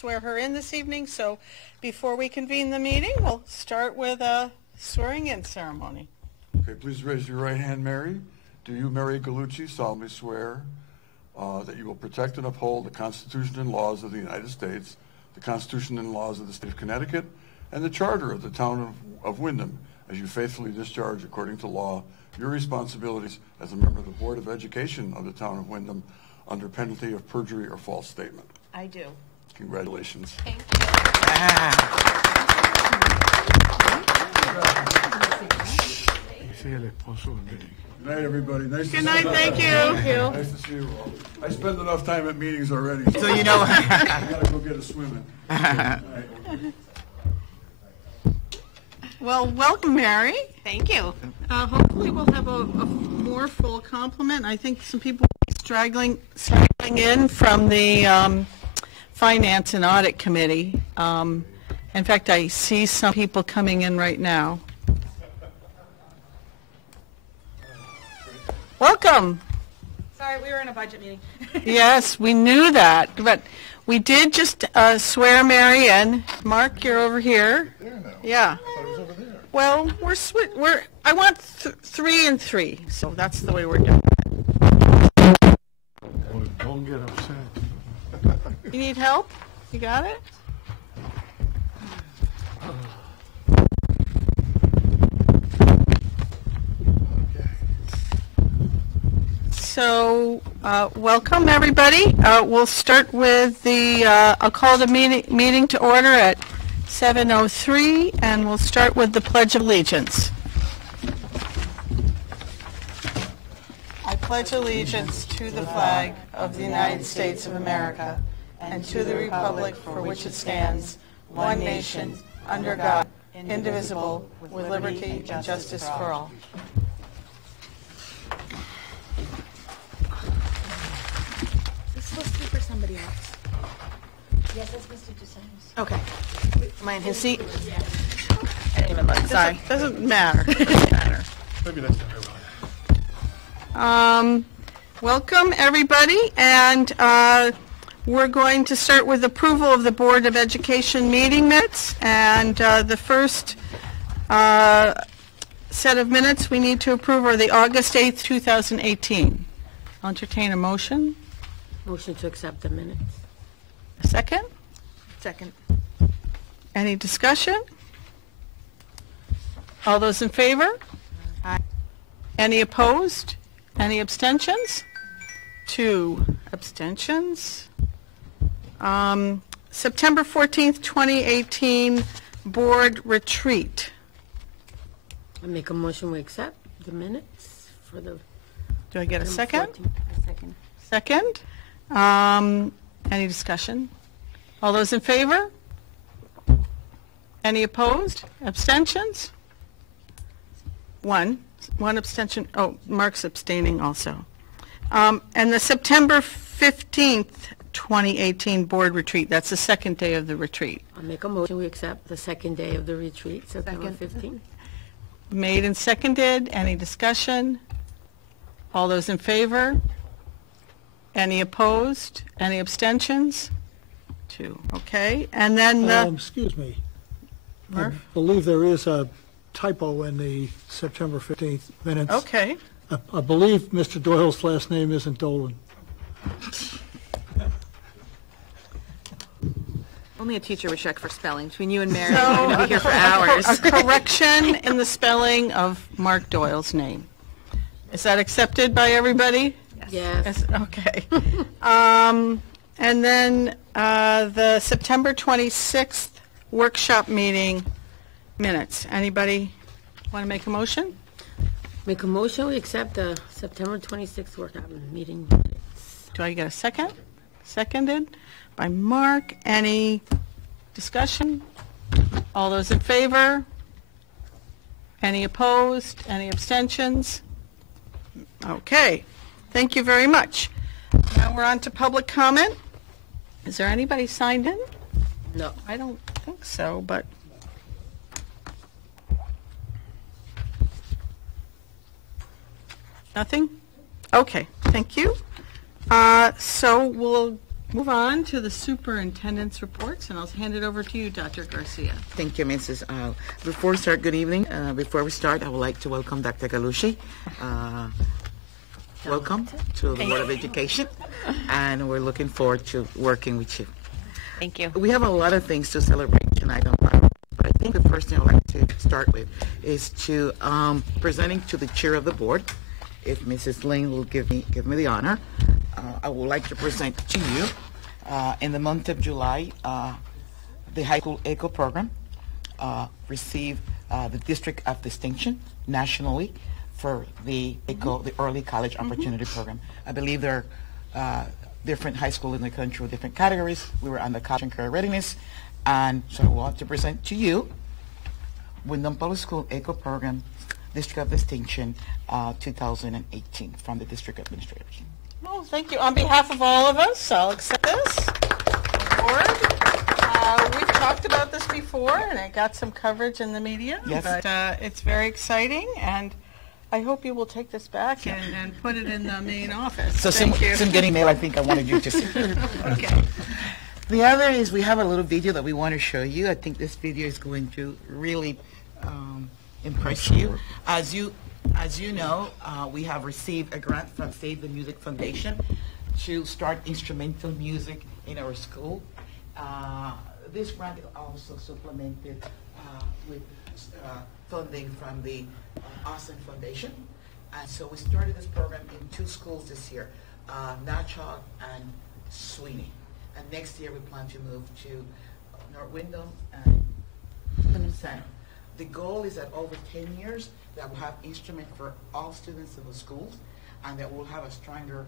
swear her in this evening, so before we convene the meeting, we'll start with a swearing-in ceremony. Okay, please raise your right hand, Mary. Do you, Mary Gallucci, solemnly swear that you will protect and uphold the Constitution and laws of the United States, the Constitution and laws of the State of Connecticut, and the Charter of the Town of Windham, as you faithfully discharge, according to law, your responsibilities as a member of the Board of Education of the Town of Windham under penalty of perjury or false statement? I do. Congratulations. Thank you. Good night, everybody. Nice Good night, thank you. Nice to see you all. I spend enough time at meetings already. So you know. I gotta go get a swim in. Well, welcome, Mary. Thank you. Hopefully we'll have a more full complement. I think some people will be straggling in from the Finance and Audit Committee. In fact, I see some people coming in right now. Welcome. Sorry, we were in a budget meeting. Yes, we knew that, but we did just swear Mary in. Mark, you're over here. Yeah. Well, I want 3 and 3, so that's the way we're doing it. Don't get upset. You need help? You got it? So, welcome everybody. We'll start with I'll call the meeting to order at 7:03, and we'll start with the Pledge of Allegiance. I pledge allegiance to the flag of the United States of America and to the republic for which it stands, one nation, under God, indivisible, with liberty and justice for all. This is supposed to be for somebody else. Yes, that's Mr. DeSantis. Okay. Am I in his seat? I didn't even look. Sorry. Doesn't matter. Maybe next time. Welcome, everybody, and we're going to start with approval of the Board of Education meeting minutes, and the first set of minutes we need to approve are the August 8th, 2018. I'll entertain a motion. Motion to accept the minutes. A second? Second. Any discussion? All those in favor? Aye. Any opposed? Any abstentions? 2 abstentions. September 14th, 2018 Board Retreat. I make a motion we accept the minutes for the... Do I get a second? 14th. Second. Any discussion? All those in favor? Any opposed? Abstentions? 1 abstention. Oh, Mark's abstaining also. And the September 15th, 2018 Board Retreat, that's the second day of the retreat. I make a motion we accept the second day of the retreat, September 15th. Made and seconded. Any discussion? All those in favor? Any opposed? Any abstentions? 2. Okay. And then excuse me. Murph? I believe there is a typo in the September 15th minutes. Okay. I believe Mr. Doyle's last name isn't Dolan. Only a teacher would check for spelling. Between you and Mary, So, we're going to be here for hours. A correction in the spelling of Mark Doyle's name. Is that accepted by everybody? Yes. Okay. And then the September 26th workshop meeting minutes. Anybody want to make a motion? Make a motion we accept the September 26th workout meeting minutes. Do I get a second? Seconded by Mark. Any discussion? All those in favor? Any opposed? Any abstentions? Okay. Thank you very much. Now we're on to public comment. Is there anybody signed in? No. I don't think so, but... Nothing? Okay, thank you. So we'll Move on to the superintendent's reports, and I'll hand it over to you, Dr. Garcia. Thank you, Mrs. Before we start, good evening. Before we start, I would like to welcome Dr. Galucci. Welcome to the Board of Education, and we're looking forward to working with you. Thank you. We have a lot of things to celebrate tonight online, but I think the first thing I'd like to start with is to presenting to the chair of the board. If Mrs. Lane will give me the honor, I would like to present to you in the month of July, the high school ECHO program received the District of Distinction nationally for the ECHO, the Early College Opportunity Program. I believe there are different high schools in the country with different categories. We were on the college and career readiness, and so I want to present to you Windham Public School ECHO program, District of Distinction 2018 from the District Administrators. Well, thank you. On behalf of all of us, I'll accept this. We've talked about this before, and it got some coverage in the media. Yes. But it's very exciting, and I hope you will take this back and put it in the main office. So Thank you. some getting mail I think I wanted you to see. Okay. The other is we have a little video that we want to show you. I think this video is going to really impress you. As you know, we have received a grant from Save the Music Foundation to start instrumental music in our school. This grant is also supplemented with funding from the Austin Foundation. And so we started this program in 2 schools this year, Natchog and Sweeney. And next year we plan to move to North Windham and Windham Center. The goal is that over 10 years that we'll have instrument for all students in the schools, and that we'll have a stronger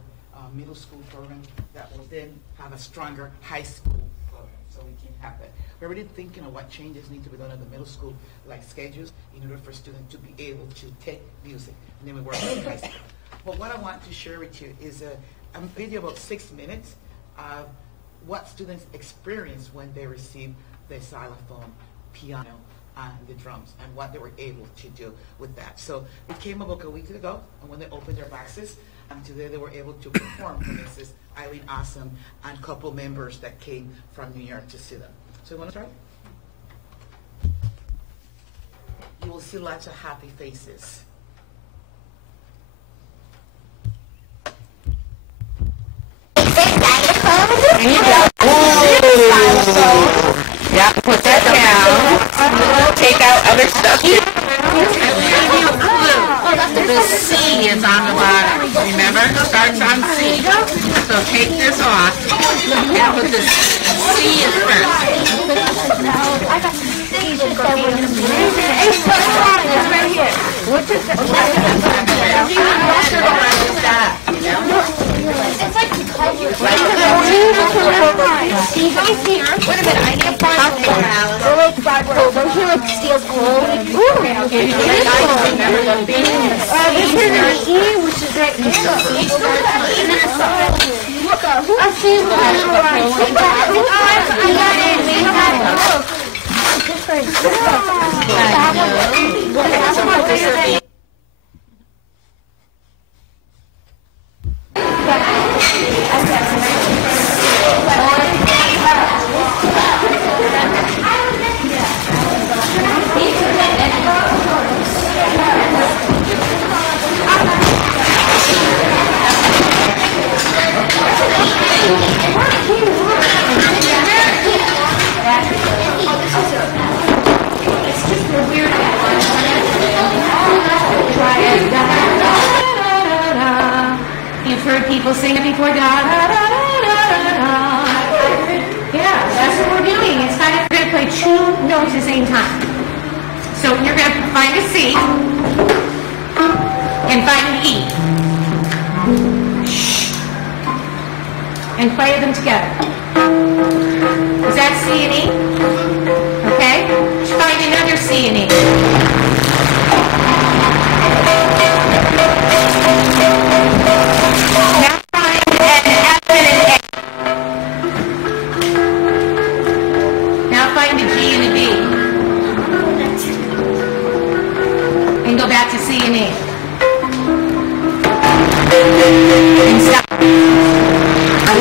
middle school program that will then have a stronger high school program. So we can have that. We're already thinking of what changes need to be done at the middle school, like schedules, in order for students to be able to take music, and then we work with high school. But what I want to share with you is a video about 6 minutes of what students experience when they receive the xylophone, piano, and the drums, and what they were able to do with that. So it came about a week ago, and when they opened their boxes, and today they were able to perform for Mrs. Eileen Awesome and a couple members that came from New York to see them. So you want to start? You will see lots of happy faces. Yeah, put that down. Take out other stuff. The C is on the bottom. Remember? It starts on C. So take this off and put the C in first. Wait a minute, I need a phone. Don't you like Steel's cold? This is an E, which is right here. I see the You've heard people sing it before. Da, da, da, da, da, da. Yeah, that's what we're doing. It's kind of, we're going to play 2 notes at the same time. So you're going to find a C and find an E. Shh. And play them together. Is that C and E? Okay? Find another C and E. Now find an F and an A. Now find a G and a D. And go back to C and E. And stop.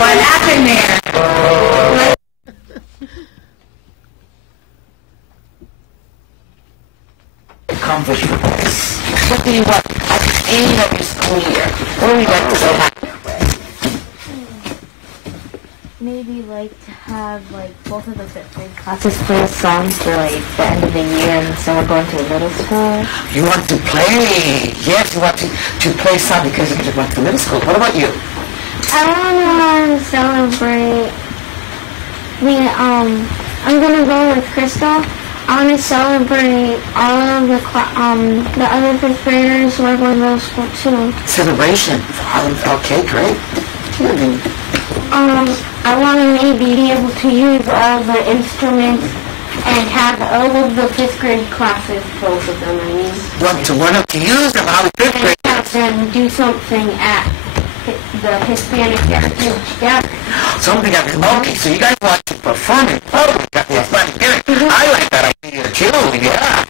What happened there? accomplish with this? What do you want at the end of your school year? What would you like to go back with? Maybe like to have like both of the fifth grade classes play songs for like the end of the year, and so we're going to middle school. You want to play. Yes, you want to play some because you went to middle school. What about you? I want to celebrate. I'm gonna go with Crystal. I want to celebrate all of the other fifth graders who are going to middle school too. Celebration. Okay, great. I want to maybe be able to use all the instruments and have all of the fifth grade classes, both of them, I mean. Want to learn how to use them, how to fifth grade. And have them do something at the Hispanic Heritage Gathering. Something at the okay, so you guys want to perform in public at the Hispanic Gathering. I like that idea too, yeah.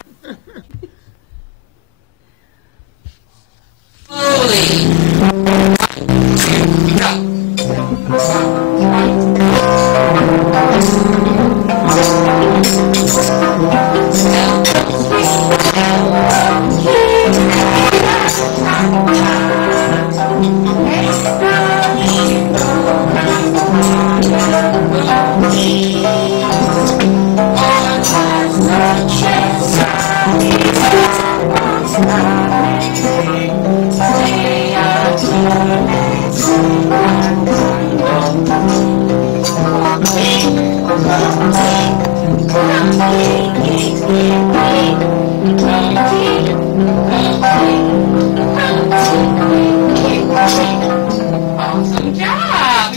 Awesome job!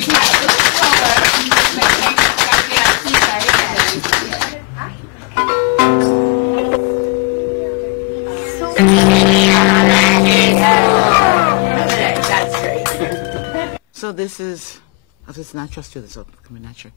That's great. So this is not just you, this is coming natural.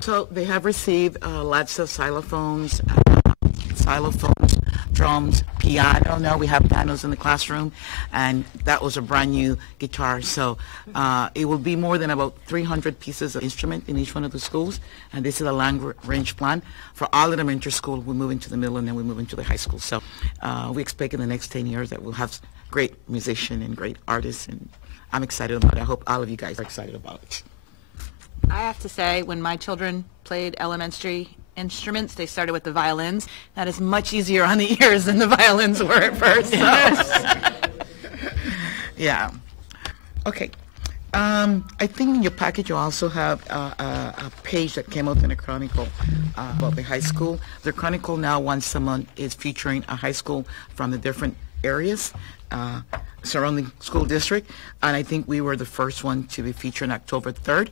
So they have received lots of xylophones, drums, piano. No, we have pianos in the classroom, and that was a brand new guitar. So it will be more than about 300 pieces of instrument in each one of the schools, and this is a long-range plan. For all elementary school, we move into the middle, and then we move into the high school. So we expect in the next 10 years that we'll have great musicians and great artists, and I'm excited about it. I hope all of you guys are excited about it. I have to say, when my children played elementary instruments, they started with the violins. That is much easier on the ears than the violins were at first. So. Yeah. Okay. I think in your package you also have a page that came out in the Chronicle about the high school. The Chronicle now once a month is featuring a high school from the different areas surrounding school district, and I think we were the first one to be featured on October 3rd.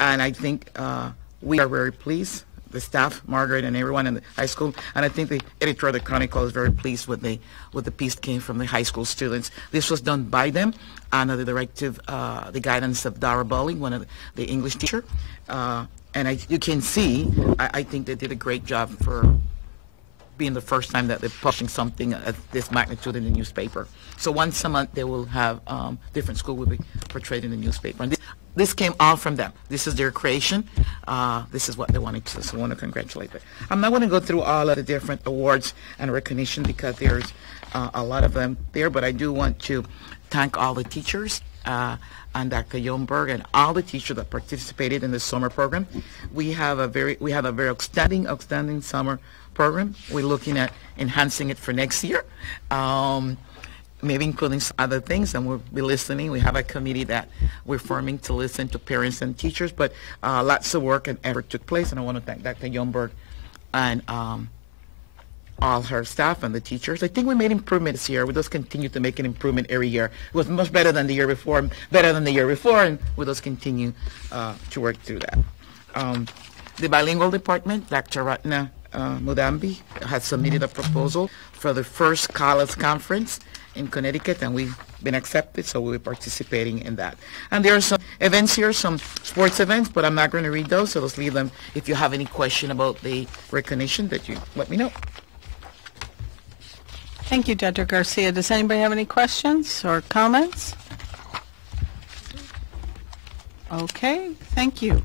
And I think we are very pleased, the staff, Margaret, and everyone in the high school. And I think the editor of the Chronicle is very pleased with the piece that came from the high school students. This was done by them under the directive, the guidance of Dara Bully, one of the English teacher. And you can see, I think they did a great job for being the first time that they're publishing something of this magnitude in the newspaper. So once a month they will have different school will be portrayed in the newspaper. And this came all from them. This is their creation. This is what they wanted to, so I want to congratulate them. I'm not going to go through all of the different awards and recognition because there's a lot of them there, but I do want to thank all the teachers and Dr. Youngberg and all the teachers that participated in the summer program. We have a very outstanding summer program. We're looking at enhancing it for next year. Maybe including some other things, and we'll be listening. We have a committee that we're forming to listen to parents and teachers, but lots of work and effort took place, and I want to thank Dr. Youngberg and all her staff and the teachers. I think we made improvements this year. We just continue to make an improvement every year. It was much better than the year before, and we just continue to work through that. The bilingual department, Dr. Ratna Mudambi, has submitted a proposal for the first college conference in Connecticut, and we've been accepted, so we'll be participating in that. And there are some events here, some sports events, but I'm not going to read those, so let's leave them. If you have any question about the recognition, that you let me know. Thank you, Dr. Garcia. Does anybody have any questions or comments? Okay, thank you.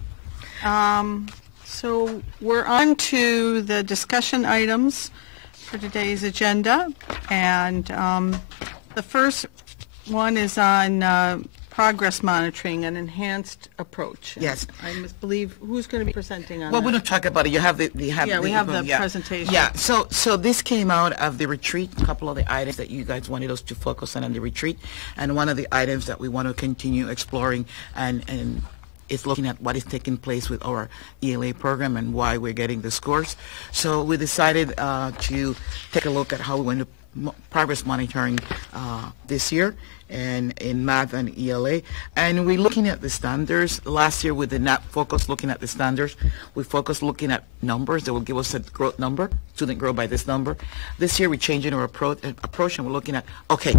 So we're on to the discussion items for today's agenda, and the first one is on progress monitoring, an enhanced approach. Yes. I must believe, who's going to be presenting on Well, that? we don't talk about it. You have the we have the presentation. Yeah. So this came out of the retreat. A couple of the items that you guys wanted us to focus on the retreat, and one of the items that we want to continue exploring and is looking at what is taking place with our ELA program and why we're getting the scores. So we decided to take a look at how we went to progress monitoring this year and in math and ELA. And we're looking at the standards. Last year we did not focus looking at the standards. We focused looking at numbers that will give us a growth number, student growth by this number. This year we're changing our approach and we're looking at, okay,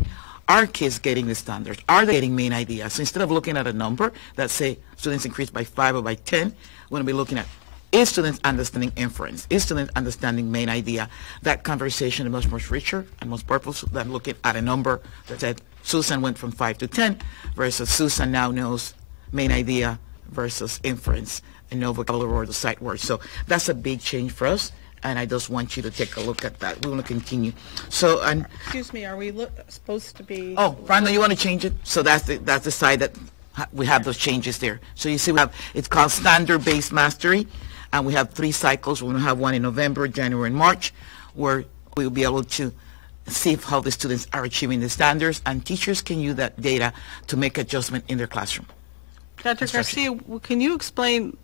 are kids getting the standards? Are they getting main ideas? So instead of looking at a number that say students increased by 5 or by 10, we're going to be looking at, is students understanding inference? Is students understanding main idea? That conversation is much more richer and most purposeful than looking at a number that said Susan went from 5 to 10 versus Susan now knows main idea versus inference and no vocabulary or the sight words. So that's a big change for us. And I just want you to take a look at that. We want to continue. So, and Excuse me, are we supposed to be? oh, Rhonda, you want to change it? So that's the side that we have those changes there. So you see, we have it's called standard-based mastery, and we have 3 cycles. We're going to have one in November, January, and March, where we'll be able to see how the students are achieving the standards, and teachers can use that data to make adjustment in their classroom. Dr. Garcia, can you explain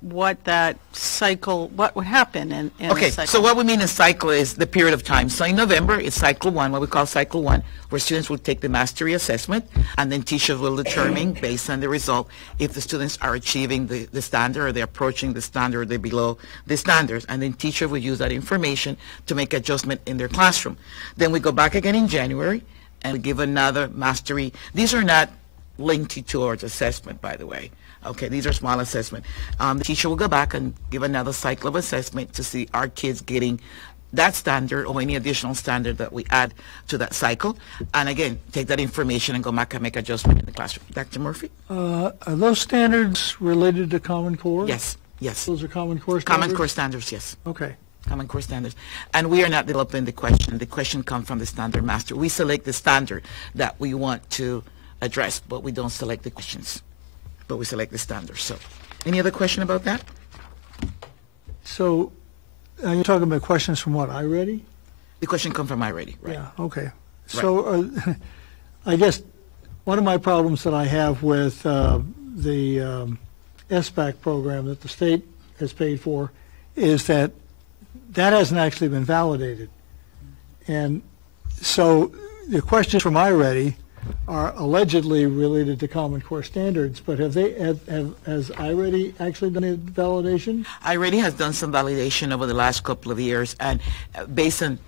what that cycle, what would happen in Okay, a cycle? so what we mean in cycle is the period of time. So in November, it's cycle 1, what we call cycle 1, where students will take the mastery assessment, and then teachers will determine, based on the result, if the students are achieving the standard, or they're approaching the standard, or they're below the standards, and then teacher will use that information to make adjustment in their classroom. Then we go back again in January, and we give another mastery. These are not linked towards assessment, by the way. Okay, these are small assessment. The teacher will go back and give another cycle of assessment to see are kids getting that standard or any additional standard that we add to that cycle. And again, take that information and go back and make adjustment in the classroom. Dr. Murphy? Are those standards related to Common Core? Yes, yes. Those are Common Core standards? Common Core standards, yes. Okay. Common Core standards. And we are not developing the question. The question comes from the standard master. We select the standard that we want to address, but we don't select the questions. But we select the standards. So, any other question about that? So, you're talking about questions from what, iReady? The question comes from iReady, right? Yeah, okay. So, I guess one of my problems that I have with the SBAC program that the state has paid for is that hasn't actually been validated. And so the questions from iReady are allegedly related to Common Core standards, but has iReady actually done a validation? iReady has done some validation over the last couple of years, and based on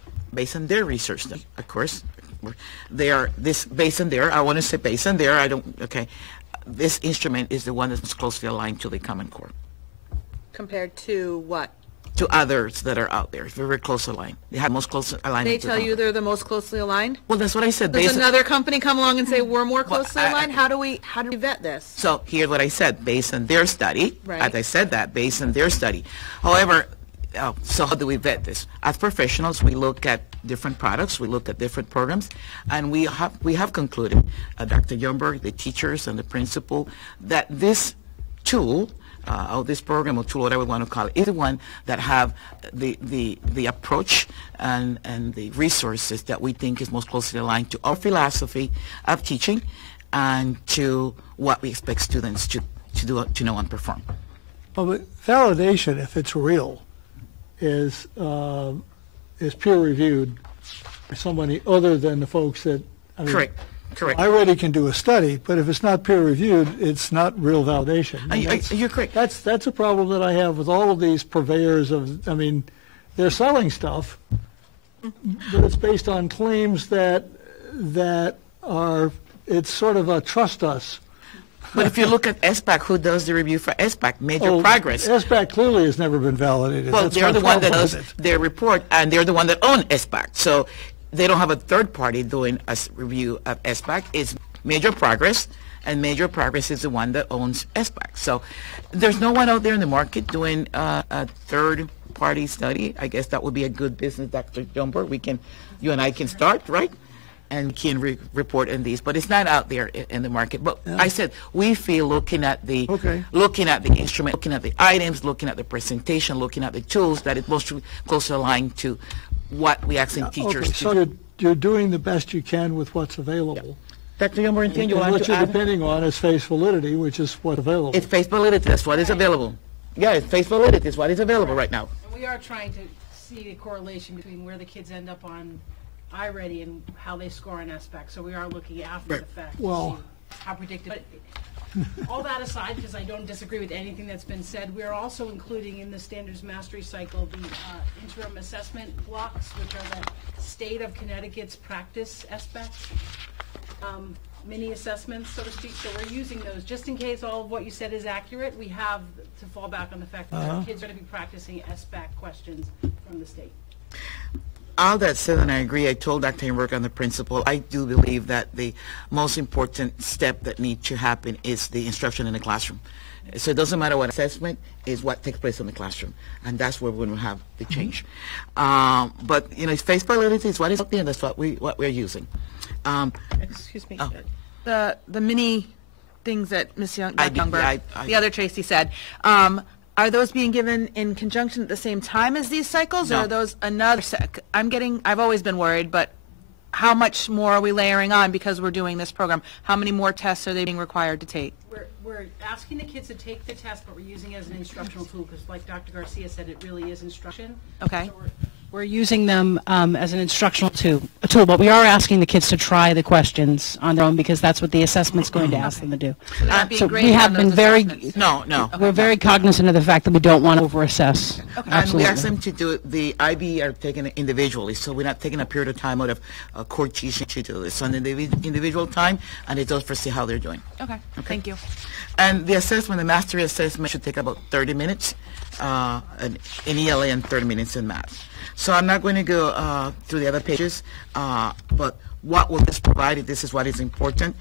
their research, of course, based on their, this instrument is the one that's most closely aligned to the Common Core. Compared to what? To others that are out there, very close aligned. They have most close alignment. They tell you they're the most closely aligned? Well, that's what I said. Does another company come along and say we're more closely Well, aligned? How do we vet this? So here's what I said, based on their study. Right. As I said that, based on their study. However, So how do we vet this? As professionals, we look at different products, we look at different programs, and we have concluded, Dr. Youngberg, the teachers, and the principal, that this tool, or this program or tool, whatever we want to call it, is the one that have the approach and the resources that we think is most closely aligned to our philosophy of teaching and to what we expect students to know and perform. Well, but validation, if it's real, is peer reviewed by somebody other than the folks that. I mean, Correct. I already can do a study, but if it's not peer reviewed, it's not real validation. You're correct. That's a problem that I have with all of these purveyors of. I mean, they're selling stuff, but it's based on claims that are. It's sort of a trust us. But if you look at SBAC, who does the review for SBAC? Major Progress. SBAC clearly has never been validated. Well, That's they're my the one that problem does with it. their report, and they're the one that own SBAC. So they don't have a third party doing a review of SBAC. It's Major Progress, and Major Progress is the one that owns SBAC. So there's no one out there in the market doing a third party study. I guess that would be a good business, Dr. Youngberg. You and I can start, right? And can report in these, but it's not out there in the market. But I said we feel looking at the instrument, looking at the items, looking at the presentation, looking at the tools, that it's most closely aligned to what we asking teachers to so do. you're doing the best you can with what's available. Dr. Youngberg, anything you And want what to you're add? depending on is face validity, which is what's available. It's face validity. That's what is available. Yeah, it's face validity is what is available right now. And we are trying to see the correlation between where the kids end up on iReady and how they score on SBAC. So we are looking after the fact Well- to see how predictive. But all that aside, because I don't disagree with anything that's been said, we are also including in the standards mastery cycle the interim assessment blocks, which are the state of Connecticut's practice SBAC mini assessments, so to speak. So we're using those just in case all of what you said is accurate. We have to fall back on the fact that our kids are going to be practicing SBAC questions from the state. All that said, and I agree, I told Dr. Youngberg on the principal, I do believe that the most important step that needs to happen is the instruction in the classroom. So it doesn't matter what assessment is, what takes place in the classroom, and that's where we're going to have the change. But face validity is what is out there, and that's what we're using. Excuse me. Oh. The mini things that Ms. Youngberg, I- the other Tracy said, are those being given in conjunction at the same time as these cycles, No. or are those another I've always been worried, but how much more are we layering on because we're doing this program? How many more tests are they being required to take? We're asking the kids to take the test, but we're using it as an instructional tool because, like Dr. Garcia said, it really is instruction. Okay. So we're using them as an instructional tool, but we are asking the kids to try the questions on their own because that's what the assessment's going to ask them to do. So they're not being So graded we have on been those very, assessments. No. we're very cognizant of the fact that we don't want to over-assess. And we Absolutely. ask them to do it, the IB are taken individually, so we're not taking a period of time out of core teaching to do this on individual time, and it does foresee how they're doing. Okay, thank you. And the assessment, the mastery assessment should take about 30 minutes in ELA and 30 minutes in math. So I'm not going to go through the other pages, but what will this provide? This is what is important.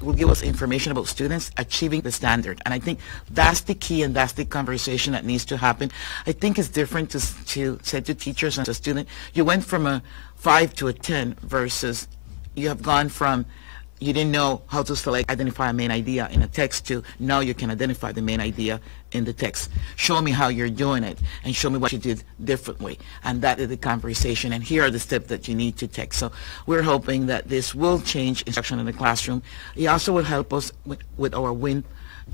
Will give us information about students achieving the standard. And I think that's the key, and that's the conversation that needs to happen. I think it's different to say to teachers and to students, you went from a 5 to a 10 versus you have gone from you didn't know how to identify a main idea in a text to now you can identify the main idea in the text. Show me how you're doing it and show me what you did differently. And that is the conversation, and here are the steps that you need to take. So we're hoping that this will change instruction in the classroom. It also will help us with our WIN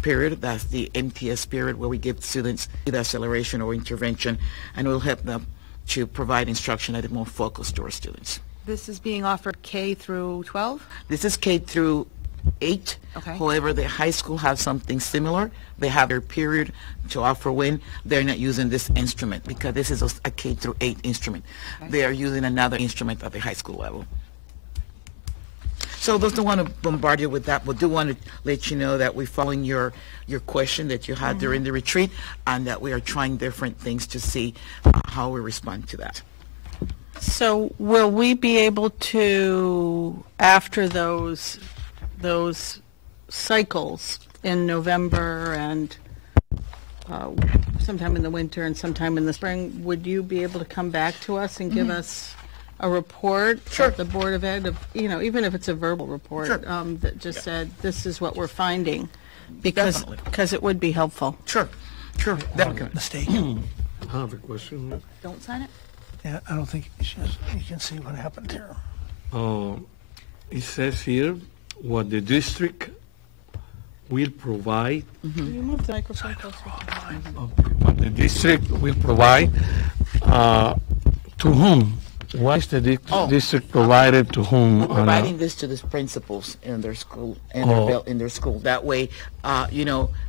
period. That's the MTS period where we give students either acceleration or intervention, and will help them to provide instruction that is more focused to our students. This is being offered K through 12? This is K through 8. Okay. However, the high school have something similar. They have their period to offer WIN. They're not using this instrument because this is a K through 8 instrument. Okay. They are using another instrument at the high school level. So those don't want to bombard you with that, but do want to let you know that we're following your question that you had during the retreat, and that we are trying different things to see how we respond to that. So will we be able to, after those cycles in November and sometime in the winter and sometime in the spring, would you be able to come back to us and give us a report? Sure. At the Board of Ed, even if it's a verbal report, Sure. that just said, this is what we're finding, because Definitely. it would be helpful. Sure, sure. Mistake. I have a question. Don't sign it? Yeah, I don't think you can see what happened here. It says here what the district will provide. Can you move the microphone closer? What the district will provide to whom? Why is the district provided to whom? We're providing this to the principals in their school, in their school. That way,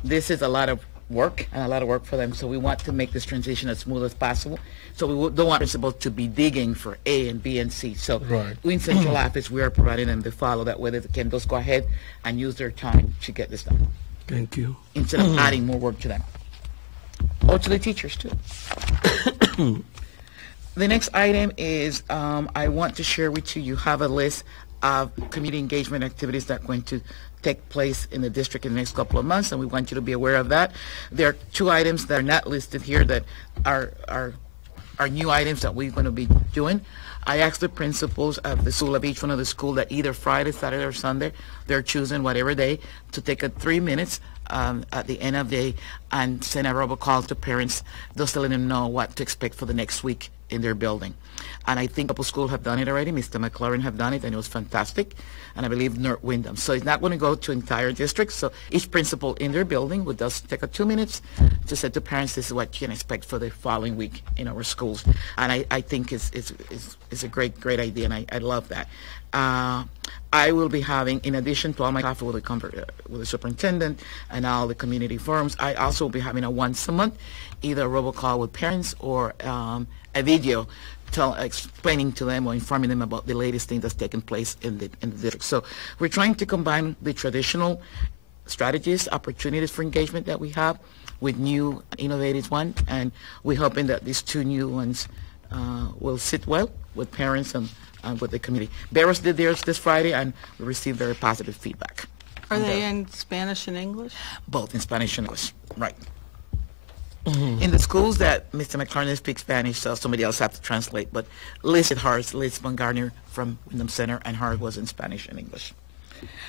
this is a lot of work and a lot of work for them. So we want to make this transition as smooth as possible. So we don't want principals to be digging for A and B and C. So Right. in central office, we are providing them the follow. That way they can just go ahead and use their time to get this done Thank you. instead of adding more work to them. Or to the teachers too. The next item is I want to share with you, you have a list of community engagement activities that are going to take place in the district in the next couple of months, and we want you to be aware of that. There are 2 items that are not listed here that are new items that we're going to be doing. I asked the principals of the school, of each one of the school, that either Friday, Saturday, or Sunday, they're choosing whatever day, to take 3 minutes at the end of the day and send a robocall to parents, just to let them know what to expect for the next week in their building. And I think a couple schools have done it already. Mr. McLaurin have done it, and it was fantastic. And I believe Windham. So it's not going to go to entire districts. So each principal in their building would just take 2 minutes to say to parents, this is what you can expect for the following week in our schools. And I think it's a great idea, and I love that. I will be having, in addition to all my coffee with the superintendent and all the community forums, I also will be having a once a month, either a robocall with parents or a video explaining to them or informing them about the latest thing that's taking place in the district. So we're trying to combine the traditional strategies, opportunities for engagement that we have with new innovative ones, and we're hoping that these 2 new ones will sit well with parents and with the community. Barros did theirs this Friday, and we received very positive feedback. Are they in Spanish and English? Both in Spanish and English, right. In the schools that Mr. McLaurin speaks Spanish, so somebody else has to translate, but Liz Von Garner from Windham Center, and hers was in Spanish and English.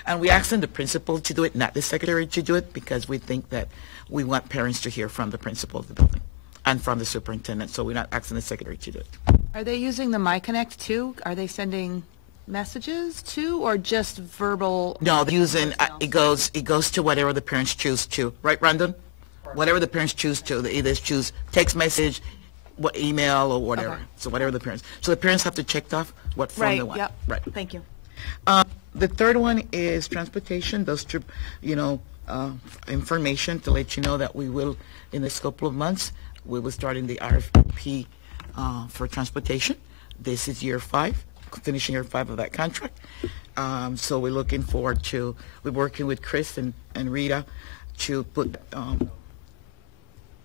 And we asked the principal to do it, not the secretary to do it, because we think that we want parents to hear from the principal of the building and from the superintendent, so we're not asking the secretary to do it. Are they using the MyConnect too? Are they sending messages too, or just verbal? No, they're using, it goes to whatever the parents choose to, right, Rondon? Whatever the parents choose to, they either choose text message, email, or whatever. Okay. So whatever the parents. So the parents have to check off what form they want. Yep. Right. Thank you. The third one is transportation. Those, information to let you know that we will, in this couple of months, we will start in the RFP for transportation. This is year 5, finishing year 5 of that contract. So we're looking forward to, we're working with Chris and Rita to put,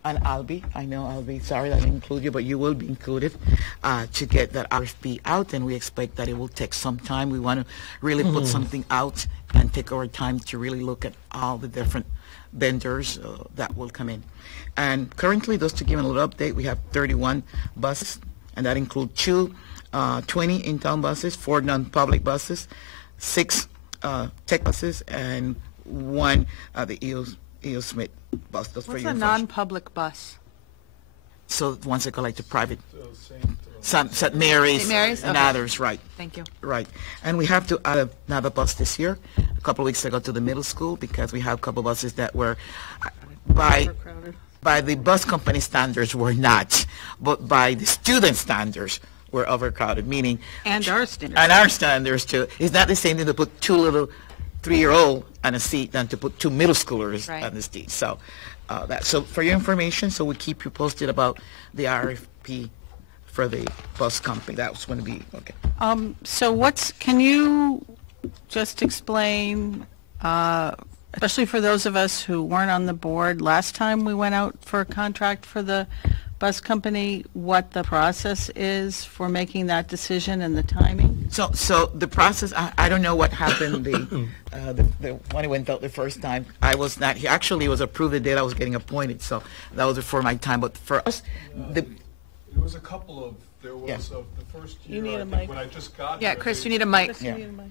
and Albie, I know Albie, sorry that I didn't include you, but you will be included to get that RFP out, and we expect that it will take some time. We want to really put something out and take our time to really look at all the different vendors that will come in. And currently, just to give you a little update, we have 31 buses, and that includes 20 in-town buses, 4 non-public buses, 6 tech buses, and 1 the E.O. Smith bus. That's for What's your a information. non-public bus? So the ones that go like to private, St. Mary's, St. Mary's? and Okay. others, right. Thank you. Right. And we have to add another bus this year, a couple of weeks ago to the middle school, because we have a couple of buses that were, by the bus company standards, were not, but by the student standards, were overcrowded, meaning... And our standards. And our standards, too. It's not the same thing to put 2 little 3-year-old on a seat than to put 2 middle schoolers Right. on the seat. So so for your information, so we keep you posted about the RFP for the bus company. That's going to be okay. So can you just explain, especially for those of us who weren't on the board last time we went out for a contract for the bus company what the process is for making that decision and the timing? So the process, I don't know what happened the when it went out the first time. I was not here. Actually, it was approved the day I was getting appointed, so that was before my time. But for us, there was a couple of, there was Yeah. The first year, You need I a think, mic. when I just got Yeah, here, Chris, they- you need a mic. Chris, you Yeah. need a mic.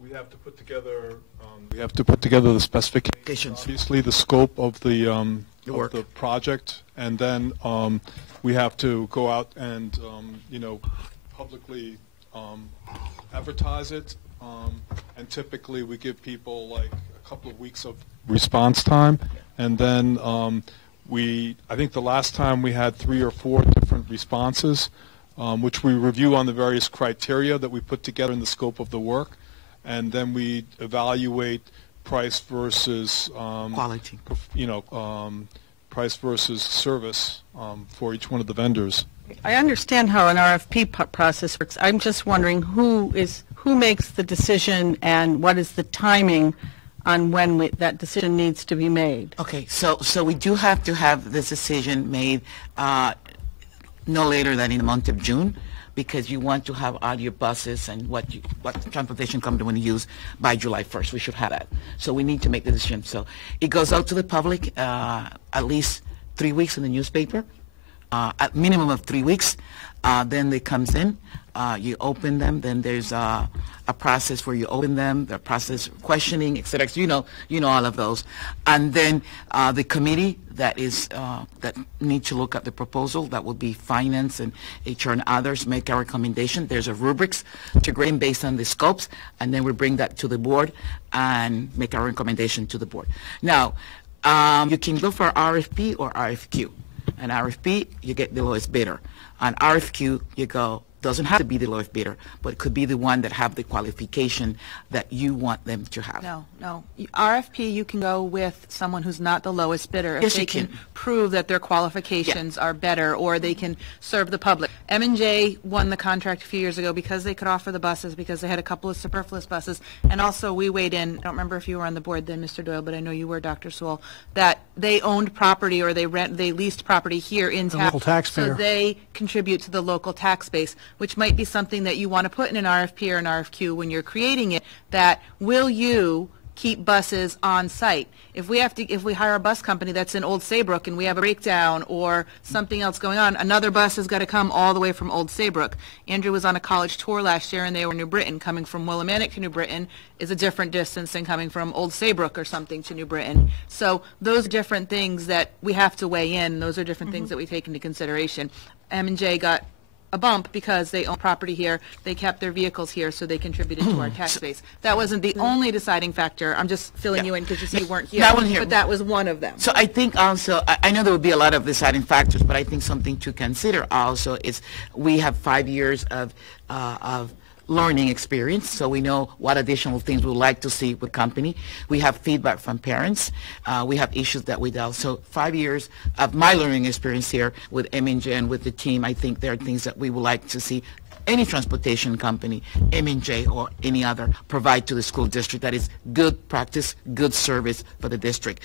We have to put together, the specifications, obviously the scope of the work. project, and then we have to go out and publicly advertise it, and typically we give people like a couple of weeks of response time, and then I think the last time we had 3 or 4 different responses, which we review on the various criteria that we put together in the scope of the work. And then we evaluate price versus Quality. Price versus service for each one of the vendors. I understand how an RFP process works. I'm just wondering who makes the decision and what is the timing on when that decision needs to be made? Okay, so we do have to have this decision made no later than in the month of June, because you want to have all your buses and what transportation company want to use by July 1st. We should have that. So we need to make the decision. So it goes out to the public at least 3 weeks in the newspaper, at minimum of 3 weeks. Then it comes in. You open them. Then there's a process where you open them, the process questioning, et cetera. So you know all of those. And then the committee that need to look at the proposal, that will be finance and HR and others, make a recommendation. There's a rubrics to grade based on the scopes, and then we bring that to the board and make a recommendation to the board. Now, you can go for RFP or RFQ. An RFP, you get the lowest bidder. On RFQ, you go, doesn't have to be the lowest bidder, but it could be the one that have the qualification that you want them to have. No. RFP, you can go with someone who's not the lowest bidder if Yes, they you can can. prove that their qualifications are better, or they can serve the public. M&J won the contract a few years ago because they could offer the buses, because they had a couple of superfluous buses, and also we weighed in, I don't remember if you were on the board then, Mr. Doyle, but I know you were, Dr. Sewell, that they owned property or they leased property here in town. local taxpayer. So they contribute to the local tax base, which might be something that you want to put in an RFP or an RFQ when you're creating it, that will you keep buses on site? If we hire a bus company that's in Old Saybrook and we have a breakdown or something else going on, another bus has got to come all the way from Old Saybrook. Andrew was on a college tour last year and they were in New Britain. Coming from Willimantic to New Britain is a different distance than coming from Old Saybrook or something to New Britain. So those are different things that we have to weigh in. Those are different things that we take into consideration. M&J got a bump because they own property here, they kept their vehicles here, so they contributed to our tax base. That wasn't the only deciding factor. I'm just filling you in because you said you weren't here, That one here. but that was one of them. So I think also, I know there will be a lot of deciding factors, but I think something to consider also is we have 5 years of learning experience, so we know what additional things we would like to see with company. We have feedback from parents. We have issues that we dealt. So 5 years of my learning experience here with M&J and with the team, I think there are things that we would like to see any transportation company, M&J or any other, provide to the school district that is good practice, good service for the district.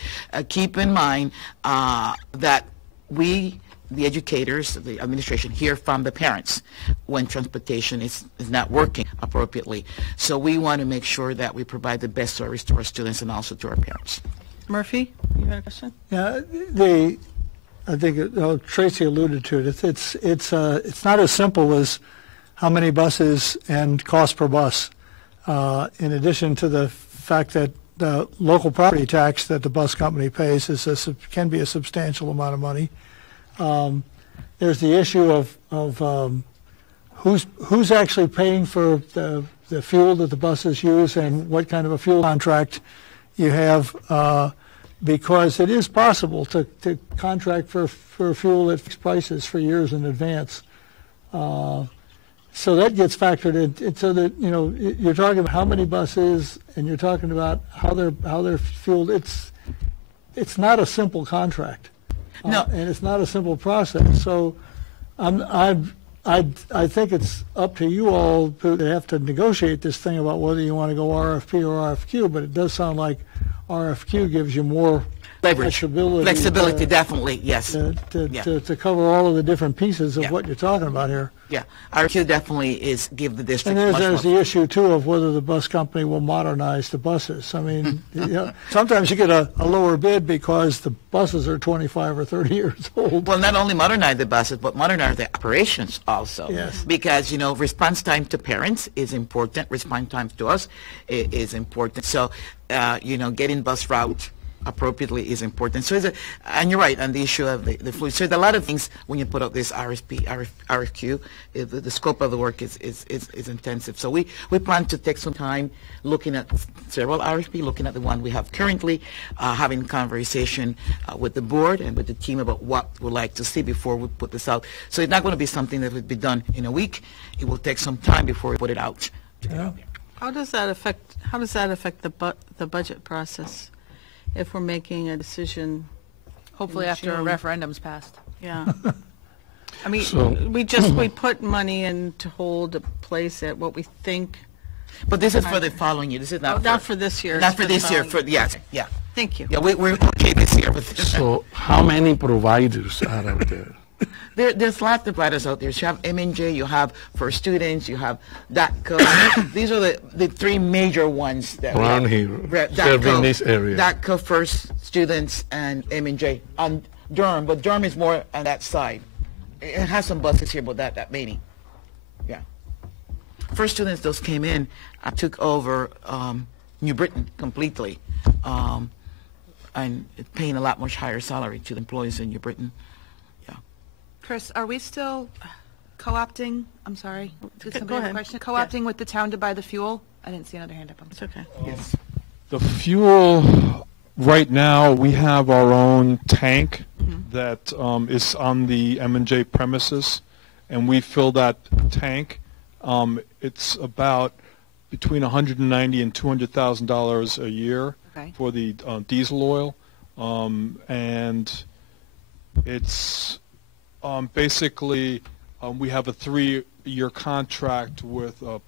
Keep in mind that we, the educators, the administration, hear from the parents when transportation is not working appropriately. So we want to make sure that we provide the best service to our students and also to our parents. Murphy, you had a question? Yeah, I think Tracy alluded to it. It's not as simple as how many buses and cost per bus. In addition to the fact that the local property tax that the bus company pays can be a substantial amount of money. There's the issue of who's actually paying for the fuel that the buses use and what kind of a fuel contract you have, because it is possible to contract for fuel at fixed prices for years in advance. So that gets factored in. So that you're talking about how many buses, and you're talking about how they're fueled. It's not a simple contract. No. And it's not a simple process. So I think it's up to you all to have to negotiate this thing about whether you want to go RFP or RFQ, but it does sound like RFQ gives you more Leverage. flexibility. Flexibility, definitely, yes. Yeah. To cover all of the different pieces of Yeah. what you're talking about here. Yeah, RFQ definitely is give the district And much there's more. the issue, too, of whether the bus company will modernize the buses. I mean, sometimes you get a lower bid because the buses are 25 or 30 years old. Well, not only modernize the buses, but modernize the operations also. Yes. Because, response time to parents is important. Response time to us is important. So, getting bus route appropriately is important. So, and you're right on the issue of the fleet. So, there's a lot of things when you put up this RFQ. The scope of the work is intensive. So, we plan to take some time looking at several RFP, looking at the one we have currently, having conversation with the board and with the team about what we'd like to see before we put this out. So, it's not going to be something that would be done in a week. It will take some time before we put it out. How does that affect the budget process if we're making a decision? Hopefully in after a June? referendum's passed. Yeah. I mean, So- we put money in to hold a place at what we think. But this is for the following year. This is not, Not for this year. Not it's for the this year. following Yes, yeah. Thank you. Yeah, we're okay this year with this. So how many providers are out there? There's lots of providers out there. So you have M&J, you have for students, you have DATCO. These are the three major ones that we Around have. here, Right, serving this area. DATCO, First Students, and M&J. And Durham, but Durham is more on that side. It has some buses here, but that many. Yeah. First Students, those came in. I took over New Britain completely, and paying a lot much higher salary to the employees in New Britain. Chris, are we still co-opting? I'm sorry. Did Go somebody have a ahead. question? Co-opting with the town to buy the fuel? I didn't see another hand up. I'm It's sorry. okay. Yes. The fuel, right now, we have our own tank that is on the M&J premises, and we fill that tank. It's about between $190,000 and $200,000 a year Okay. for the diesel oil, and it's basically we have a 3-year contract with a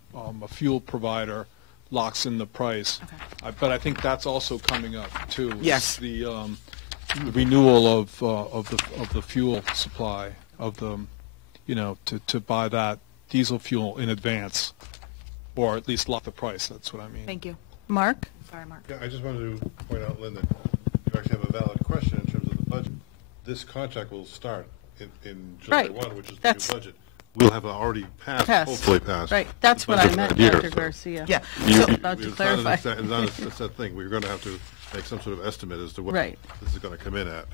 fuel provider, locks in the price. Okay. But I think that's also coming up too. It's Yes. the renewal of the fuel supply of the, to buy that diesel fuel in advance, or at least lock the price. That's what I mean. Thank you. Mark? Sorry, Mark. Yeah, I just wanted to point out, Lynn, that you actually have a valid question in terms of the budget. This contract will start in July Right. 1, which is the That's- new budget. We'll have already passed, hopefully passed. Right. That's what I budget meant, for that year, Dr. so Garcia. Yeah. you- About to it's not clarify. It's not a set thing. We're going to have to make some sort of estimate as to what Right. this is going to come in at.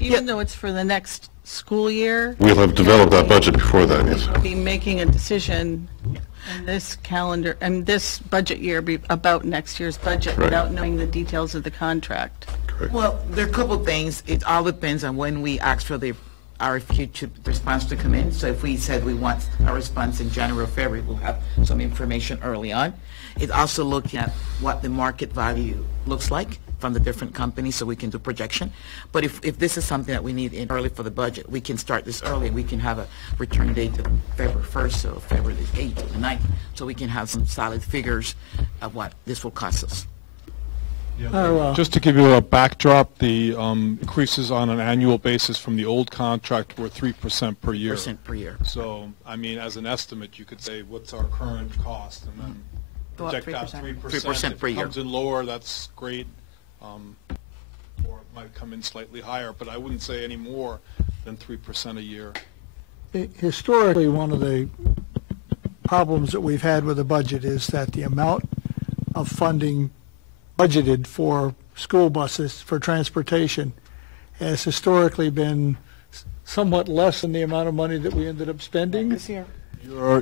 Even though it's for the next school year, We'll have developed that budget before that, yes. we'll be making a decision in this calendar, and this budget year be about next year's budget Right. without knowing the details of the contract. Correct. Well, there are a couple of things. It all depends on when we ask for the RFQ response to come in. So if we said we want a response in January or February, we'll have some information early on. It also looks at what the market value looks like from the different companies, so we can do projection. But if this is something that we need in early for the budget, we can start this early. We can have a return date of February 1st or February the 8th or the 9th, so we can have some solid figures of what this will cost us. Just to give you a backdrop, the increases on an annual basis from the old contract were 3% per year. Percent per year. So, I mean, as an estimate, you could say, what's our current cost, and then Go up project out 3%. 3% If per it year. comes in lower, that's great, or it might come in slightly higher, but I wouldn't say any more than 3% a year. Historically, one of the problems that we've had with the budget is that the amount of funding budgeted for school buses for transportation has historically been somewhat less than the amount of money that we ended up spending.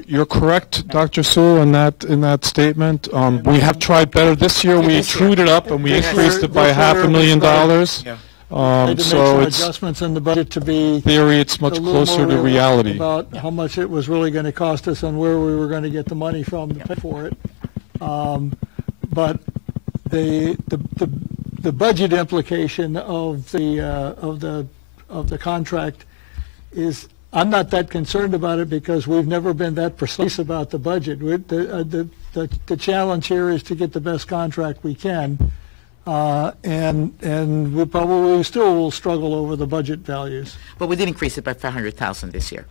You're correct, Dr. Sewell, in that statement. We have tried better this year. We trued it up and we increased it by $500,000. Yeah. Had to make So some it's adjustments in the budget to be theory, it's a much little closer more to realistic reality. about how much it was really going to cost us and where we were going to get the money from to pay for it. But the budget implication of the contract is, I'm not that concerned about it because we've never been that precise about the budget. The challenge here is to get the best contract we can. and we probably still will struggle over the budget values. But we did increase it by 500,000 this year,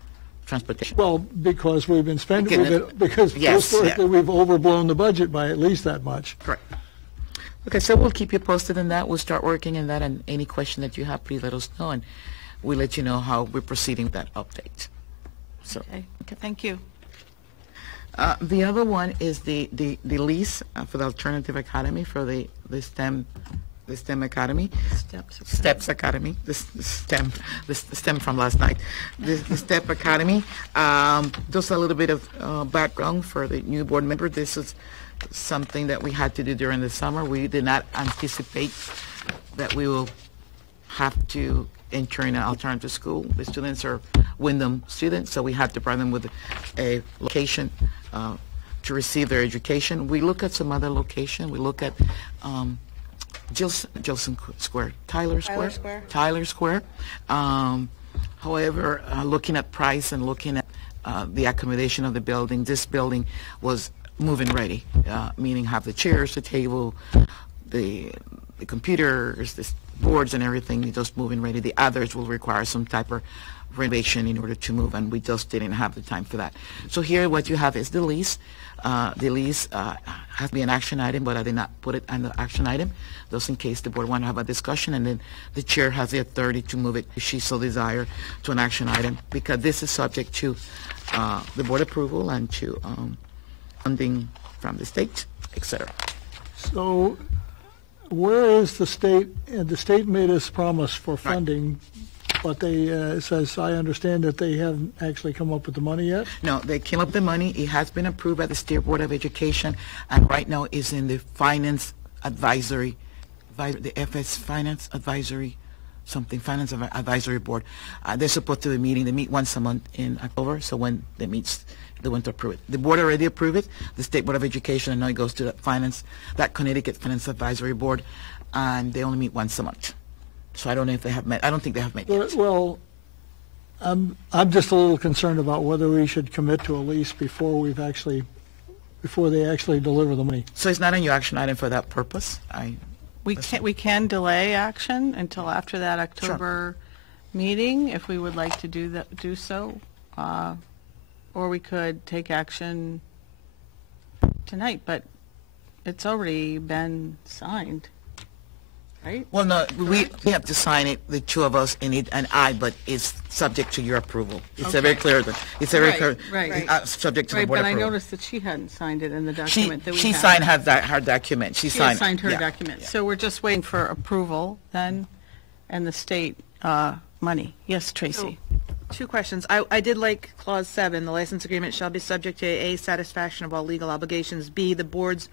transportation. Well, because we've been spending, Okay, because yes, historically yeah. we've overblown the budget by at least that much. Correct. Okay, so we'll keep you posted on that. We'll start working on that, and any question that you have, please let us know, and we'll let you know how we're proceeding with that update. So, Okay, thank you. the other one is the lease for the Alternative Academy for the STEM Academy. Steps Academy. The STEM from last night. The STEP Academy. Just a little bit of background for the new board member. This is something that we had to do during the summer. We did not anticipate that we will have to enter in an alternative school. The students are Windham students, so we had to provide them with a location to receive their education. We look at some other location. We look at Gilson Square, Tyler Square. However, looking at price and looking at the accommodation of the building, this building was move-in ready, meaning have the chairs, the table, the computers, the boards and everything, just move-in ready. The others will require some type of renovation in order to move, and we just didn't have the time for that. So here what you have is the lease. The lease has to be an action item, but I did not put it on the action item, just in case the board want to have a discussion, and then the chair has the authority to move it, if she so desire, to an action item, because this is subject to the board approval and to funding from the state, etc. So where is the state? The state made us promise for funding, but they, says, I understand that they haven't actually come up with the money yet? No, they came up with the money. It has been approved by the State Board of Education, and right now is in the Finance Advisory, the FS Finance Advisory, Finance Advisory Board. They're supposed to be meeting. They meet once a month in October, so when they meet, they want to approve it. The board already approved it, the State Board of Education, and now it goes to that Connecticut Finance Advisory Board, and they only meet once a month. So I don't know if they have met. I don't think they have met yet. Well, I'm just a little concerned about whether we should commit to a lease before they actually deliver the money. So it's not on your action item for that purpose? We can delay action until after that October meeting if we would like to do so, or we could take action tonight. But it's already been signed, right? Well, no, we have to sign it, the two of us, and I, but it's subject to your approval. It's a very clear. It's a very clear. Right. Subject to the Right, board but I approval. noticed that she hadn't signed it in the document that we She have. signed her document. She She has signed. signed her yeah. document. So we're just waiting for approval then, and the state money. Yes, Tracy. Two questions. I did like Clause 7, the license agreement shall be subject to A, satisfaction of all legal obligations, B, the board's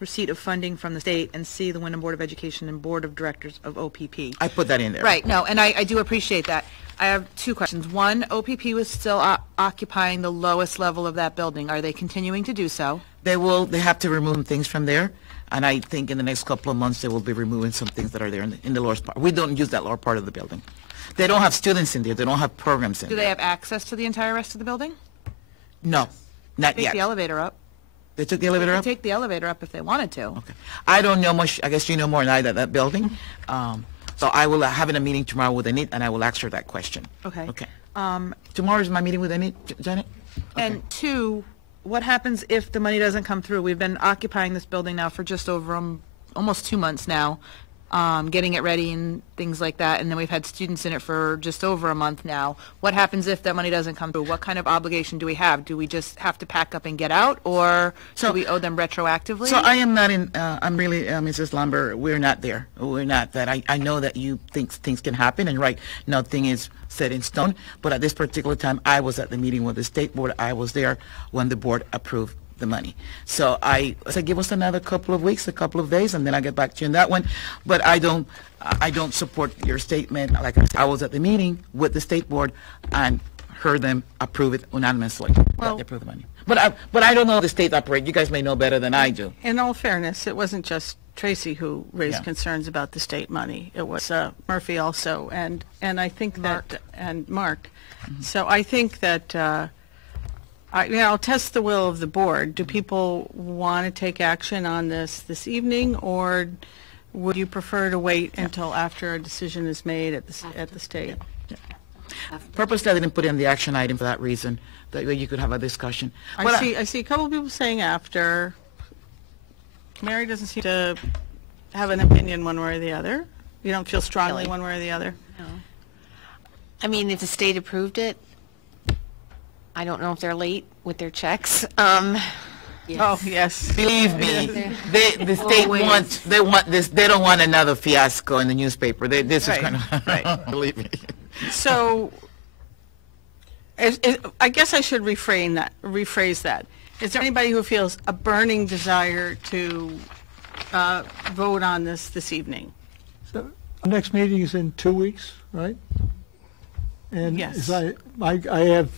receipt of funding from the state, and C, the Windham Board of Education and Board of Directors of OPP. I put that in there. Right, no, and I do appreciate that. I have two questions. One, OPP was still occupying the lowest level of that building. Are they continuing to do so? They have to remove things from there, and I think in the next couple of months they will be removing some things that are there in the lower part. We don't use that lower part of the building. They don't have students in there. They don't have programs in there. Do they have access to the entire rest of the building? No, not Take yet. the elevator up. They took the elevator They up? could take the elevator up if they wanted to. Okay. I don't know much. I guess you know more than I about that building. So I will have a meeting tomorrow with Annette, and I will ask her that question. Okay. Okay. Tomorrow is my meeting with Annette, Janet? Okay. And two, what happens if the money doesn't come through? We've been occupying this building now for just over almost 2 months now, getting it ready and things like that, and then we've had students in it for just over a month now. What happens if that money doesn't come through? What kind of obligation do we have? Do we just have to pack up and get out, or do we owe them retroactively? So I am not in, I'm really, Mrs. Lambert, we're not there. We're not that. I know that you think things can happen, and right, nothing is set in stone, but at this particular time, I was at the meeting with the state board. I was there when the board approved the money. So I said, give us another couple of weeks, a couple of days, and then I'll get back to you on that one. But I don't support your statement. Like I said, I was at the meeting with the state board and heard them approve it unanimously. Well, they approve the money. But I don't know how the state operate. You guys may know better than I do. In all fairness, it wasn't just Tracy who raised concerns about the state money. It was Murphy also, and I think that, and Mark. Mm-hmm. So I think that I'll test the will of the board. Do people want to take action on this evening, or would you prefer to wait until after a decision is made at the state? Purposely, I didn't put in the action item for that reason, that way you could have a discussion. But I see a couple of people saying after. Mary doesn't seem to have an opinion one way or the other. You don't feel strongly Really? one way or the other? No. I mean, if the state approved it, I don't know if they're late with their checks. Oh, yes. Believe me, the state wants, they want this, they don't want another fiasco in the newspaper. This is going to, believe me. So, I guess I should rephrase that. Is there anybody who feels a burning desire to vote on this evening? So, our next meeting is in 2 weeks, right? And Yes. as I have,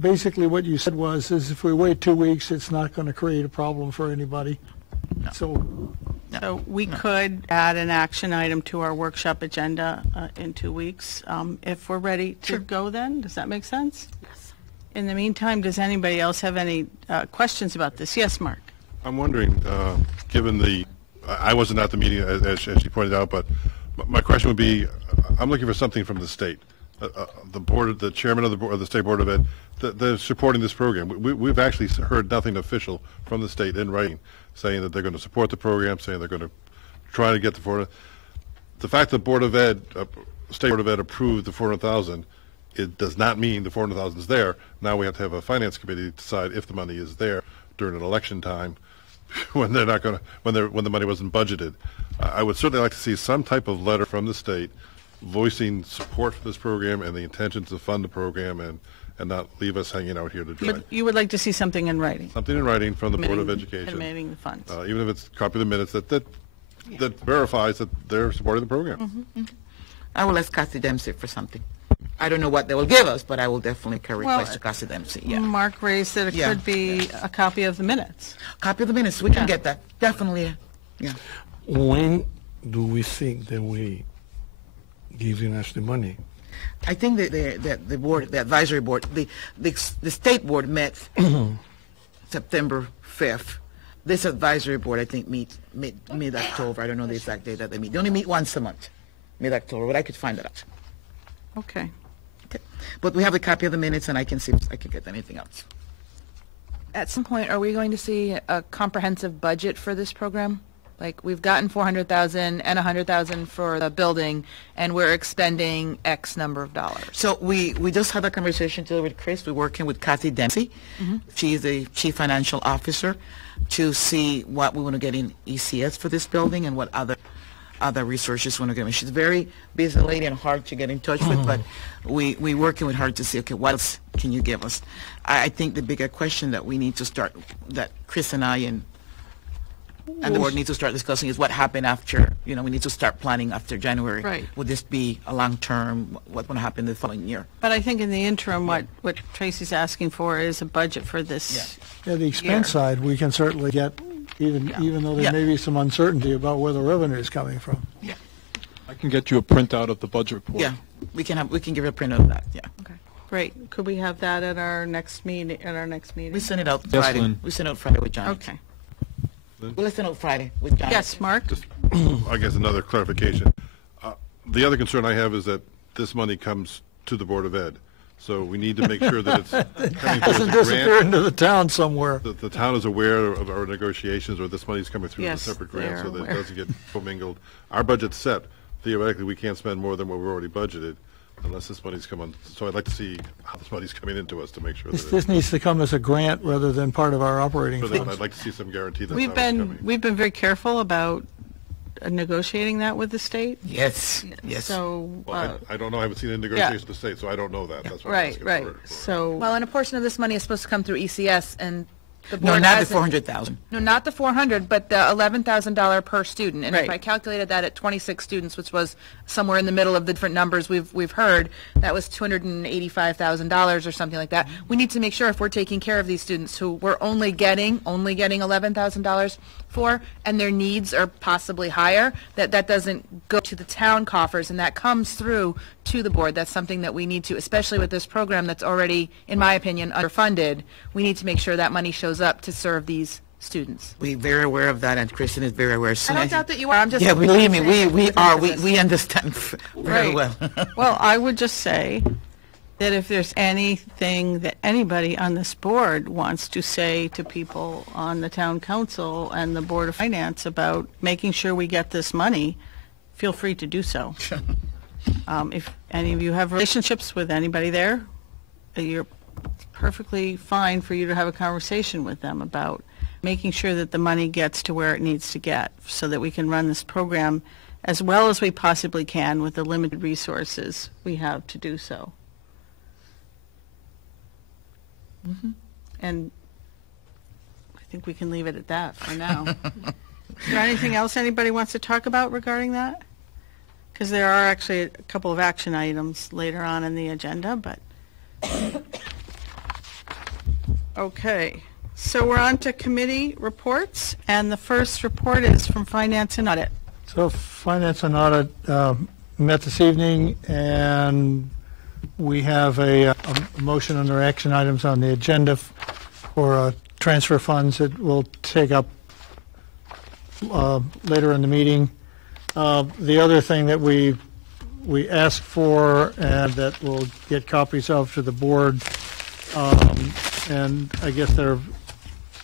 basically what you said was, is if we wait 2 weeks, it's not going to create a problem for anybody. So we could add an action item to our workshop agenda in 2 weeks, if we're ready to go then. Does that make sense? Yes. In the meantime, does anybody else have any questions about this? Yes, Mark? I'm wondering, given I wasn't at the meeting, as she pointed out, but my question would be, I'm looking for something from the state. The chairman of the State Board of Ed, they're supporting this program. We've actually heard nothing official from the state in writing saying that they're going to support the program, saying they're going to try to get the 400. The fact that State Board of Ed approved the 400,000, it does not mean the 400,000 is there. Now we have to have a finance committee decide if the money is there during an election time, when they're not going to, when the money wasn't budgeted. I would certainly like to see some type of letter from the state voicing support for this program and the intention to fund the program, and not leave us hanging out here to dry. But you would like to see something in writing? Something in writing from the Board of Education. Committing the funds. Even if it's a copy of the minutes that verifies that they're supporting the program. I will ask Kathy Dempsey for something. I don't know what they will give us, but I will definitely request to Kathy Dempsey. Yeah. Mark raised that it could be a copy of the minutes. Copy of the minutes. We can get that. Definitely. Yeah. When do we think that we giving us the money? I think that the board, the advisory board, the state board met September 5th. This advisory board, I think, meets mid-October. I don't know the exact date that they meet. They only meet once a month, mid-October, but I could find that out. Okay. But we have a copy of the minutes, and I can see if I can get anything else. At some point, are we going to see a comprehensive budget for this program? Like, we've gotten 400,000 and 100,000 for the building, and we're expending X number of dollars. So we just had a conversation today with Chris. We're working with Kathy Dempsey. She's the Chief Financial Officer, to see what we want to get in ECS for this building and what other resources we want to get. She's a very busy lady and hard to get in touch with, but we're working with her to see, okay, what else can you give us? I think the bigger question that we need to start, that Chris and I and the board needs to start discussing, is what happened after, we need to start planning after January. Right. Would this be a long-term, what will happen the following year? But I think in the interim, what Tracy's asking for is a budget for this the expense side, we can certainly get, even though there may be some uncertainty about where the revenue is coming from. Yeah. I can get you a printout of the budget report. Yeah, we can give a print of that. Yeah. Okay. Great. Could we have that at our next meeting? We send it out Yes, Friday. Lynn. We send it out Friday with John. Okay. We'll send it out Friday with John. Yes, Mark? Just, I guess, another clarification. The other concern I have is that this money comes to the Board of Ed. So we need to make sure that it's coming through as Doesn't a disappear grant. into the town somewhere. That the town is aware of our negotiations, or this money's coming through as Yes, a separate grant, they're so that aware. it doesn't get commingled. Our budget's set. Theoretically, we can't spend more than what we've already budgeted unless this money's come on. So I'd like to see how this money's coming into us to make sure that This needs to come as a grant rather than part of our operating I'd funds. like to see some guarantee that's We've how it's coming. been very careful about negotiating that with the state. Yes. So, Well, I don't know. I haven't seen a negotiation with the state, so I don't know that. That's what I'm right, asking right. for. So, Well, and a portion of this money is supposed to come through ECS, and the No, board not the hasn't- 400,000. No, not the 400, but the $11,000 per student. And if Right. I calculated that at 26 students, which was somewhere in the middle of the different numbers we've heard, that was $285,000 or something like that. We need to make sure if we're taking care of these students who we're only getting $11,000 for, and their needs are possibly higher, that doesn't go to the town coffers, and that comes through to the board. That's something that we need to, especially with this program that's already, in my opinion, underfunded. We need to make sure that money shows up to serve these students. We're very aware of that, and Kristen is very aware. I don't doubt that you are. I'm just Yeah, believe me, we are. Emphasis. We understand very Right. well. Well, I would just say that if there's anything that anybody on this board wants to say to people on the town council and the Board of Finance about making sure we get this money, feel free to do so. If any of you have relationships with anybody there, you're perfectly fine for you to have a conversation with them about making sure that the money gets to where it needs to get so that we can run this program as well as we possibly can with the limited resources we have to do so. And I think we can leave it at that for now. Is there anything else anybody wants to talk about regarding that? Because there are actually a couple of action items later on in the agenda, but... Okay, so we're on to committee reports, and the first report is from Finance and Audit. So Finance and Audit met this evening, and we have a motion under action items on the agenda for transfer funds that we'll take up later in the meeting. The other thing that we asked for and that we'll get copies of to the board, and I guess there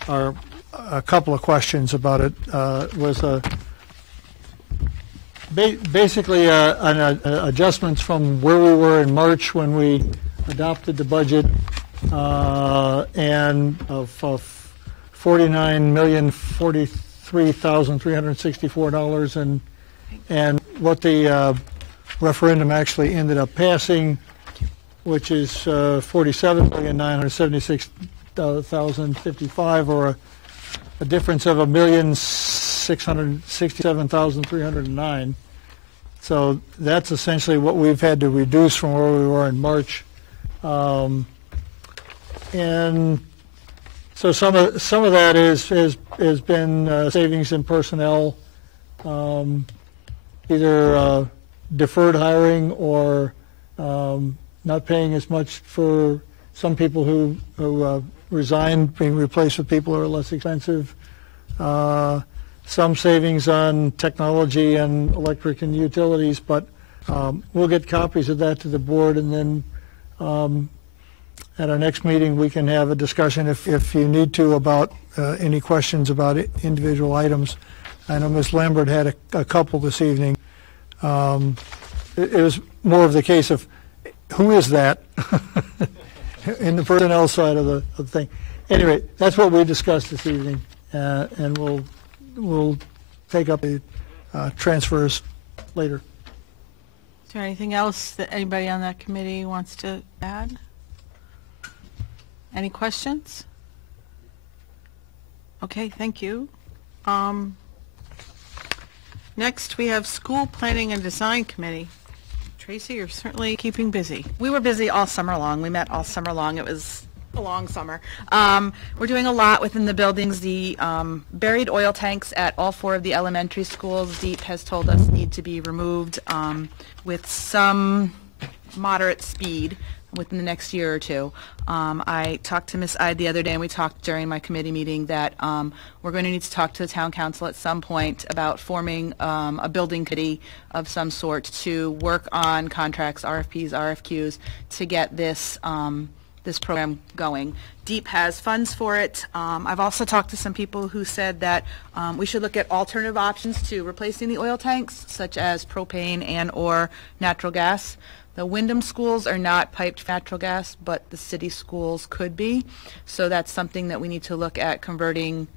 are a couple of questions about it, was basically adjustments from where we were in March when we adopted the budget, and of $49,043,364, and what the referendum actually ended up passing, which is $47,976,055, or a difference of $1,667,309. So that's essentially what we've had to reduce from where we were in March. And so some of that has been savings in personnel, either deferred hiring or not paying as much for some people who resigned, being replaced with people who are less expensive. Some savings on technology and electric and utilities, but we'll get copies of that to the board, and then at our next meeting we can have a discussion if you need to about any questions about individual items. I know Ms. Lambert had a couple this evening. It was more of the case of who is that in the personnel side of the thing. Anyway, that's what we discussed this evening, and we'll take up the transfers later. Is there anything else that anybody on that committee wants to add? Any questions? Okay, thank you. Next, we have School Planning and Design Committee. Tracy, you're certainly keeping busy. We were busy all summer long. We met all summer long. It was a long summer. We're doing a lot within the buildings. The buried oil tanks at all 4 of the elementary schools, DEEP has told us, need to be removed with some moderate speed within the next year or two. I talked to Ms. Ide the other day, and we talked during my committee meeting that we're going to need to talk to the town council at some point about forming a building committee of some sort to work on contracts, RFPs, RFQs, to get this this program going. DEEP has funds for it. I've also talked to some people who said that we should look at alternative options to replacing the oil tanks, such as propane and or natural gas. The Windham schools are not piped natural gas, but the city schools could be. So that's something that we need to look at converting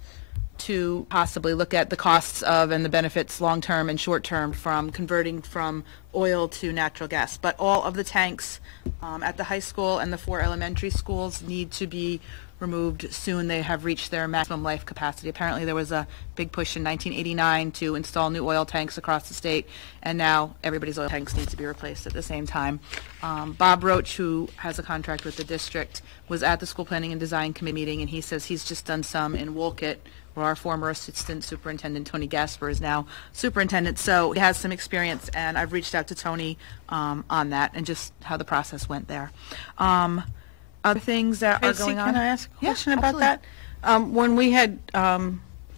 to possibly look at the costs of and the benefits long-term and short-term from converting from oil to natural gas. But all of the tanks at the high school and the 4 elementary schools need to be removed soon. They have reached their maximum life capacity. Apparently there was a big push in 1989 to install new oil tanks across the state, and now everybody's oil tanks need to be replaced at the same time. Bob Roach, who has a contract with the district, was at the School Planning and Design Committee meeting, and he says he's just done some in Wolcott, where our former assistant superintendent, Tony Gasper, is now superintendent. So he has some experience, and I've reached out to Tony on that and just how the process went there. Other things that Tracy, are going on. can I ask a question Yeah, about that? When we had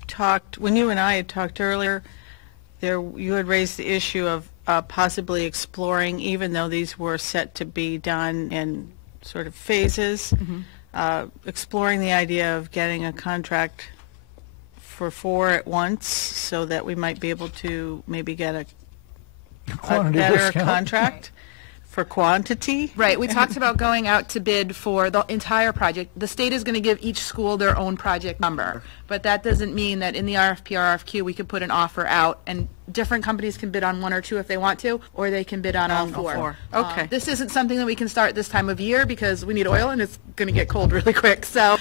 talked, when you and I had talked earlier, you had raised the issue of possibly exploring, even though these were set to be done in sort of phases, exploring the idea of getting a contract for 4 at once, so that we might be able to maybe get a Quantity better discount. contract for quantity. Right, we talked about going out to bid for the entire project. The state is going to give each school their own project number, but that doesn't mean that in the RFP or RFQ, we could put an offer out, and different companies can bid on 1 or 2 if they want to, or they can bid on all 4. Okay. This isn't something that we can start this time of year because we need oil and it's going to get cold really quick. So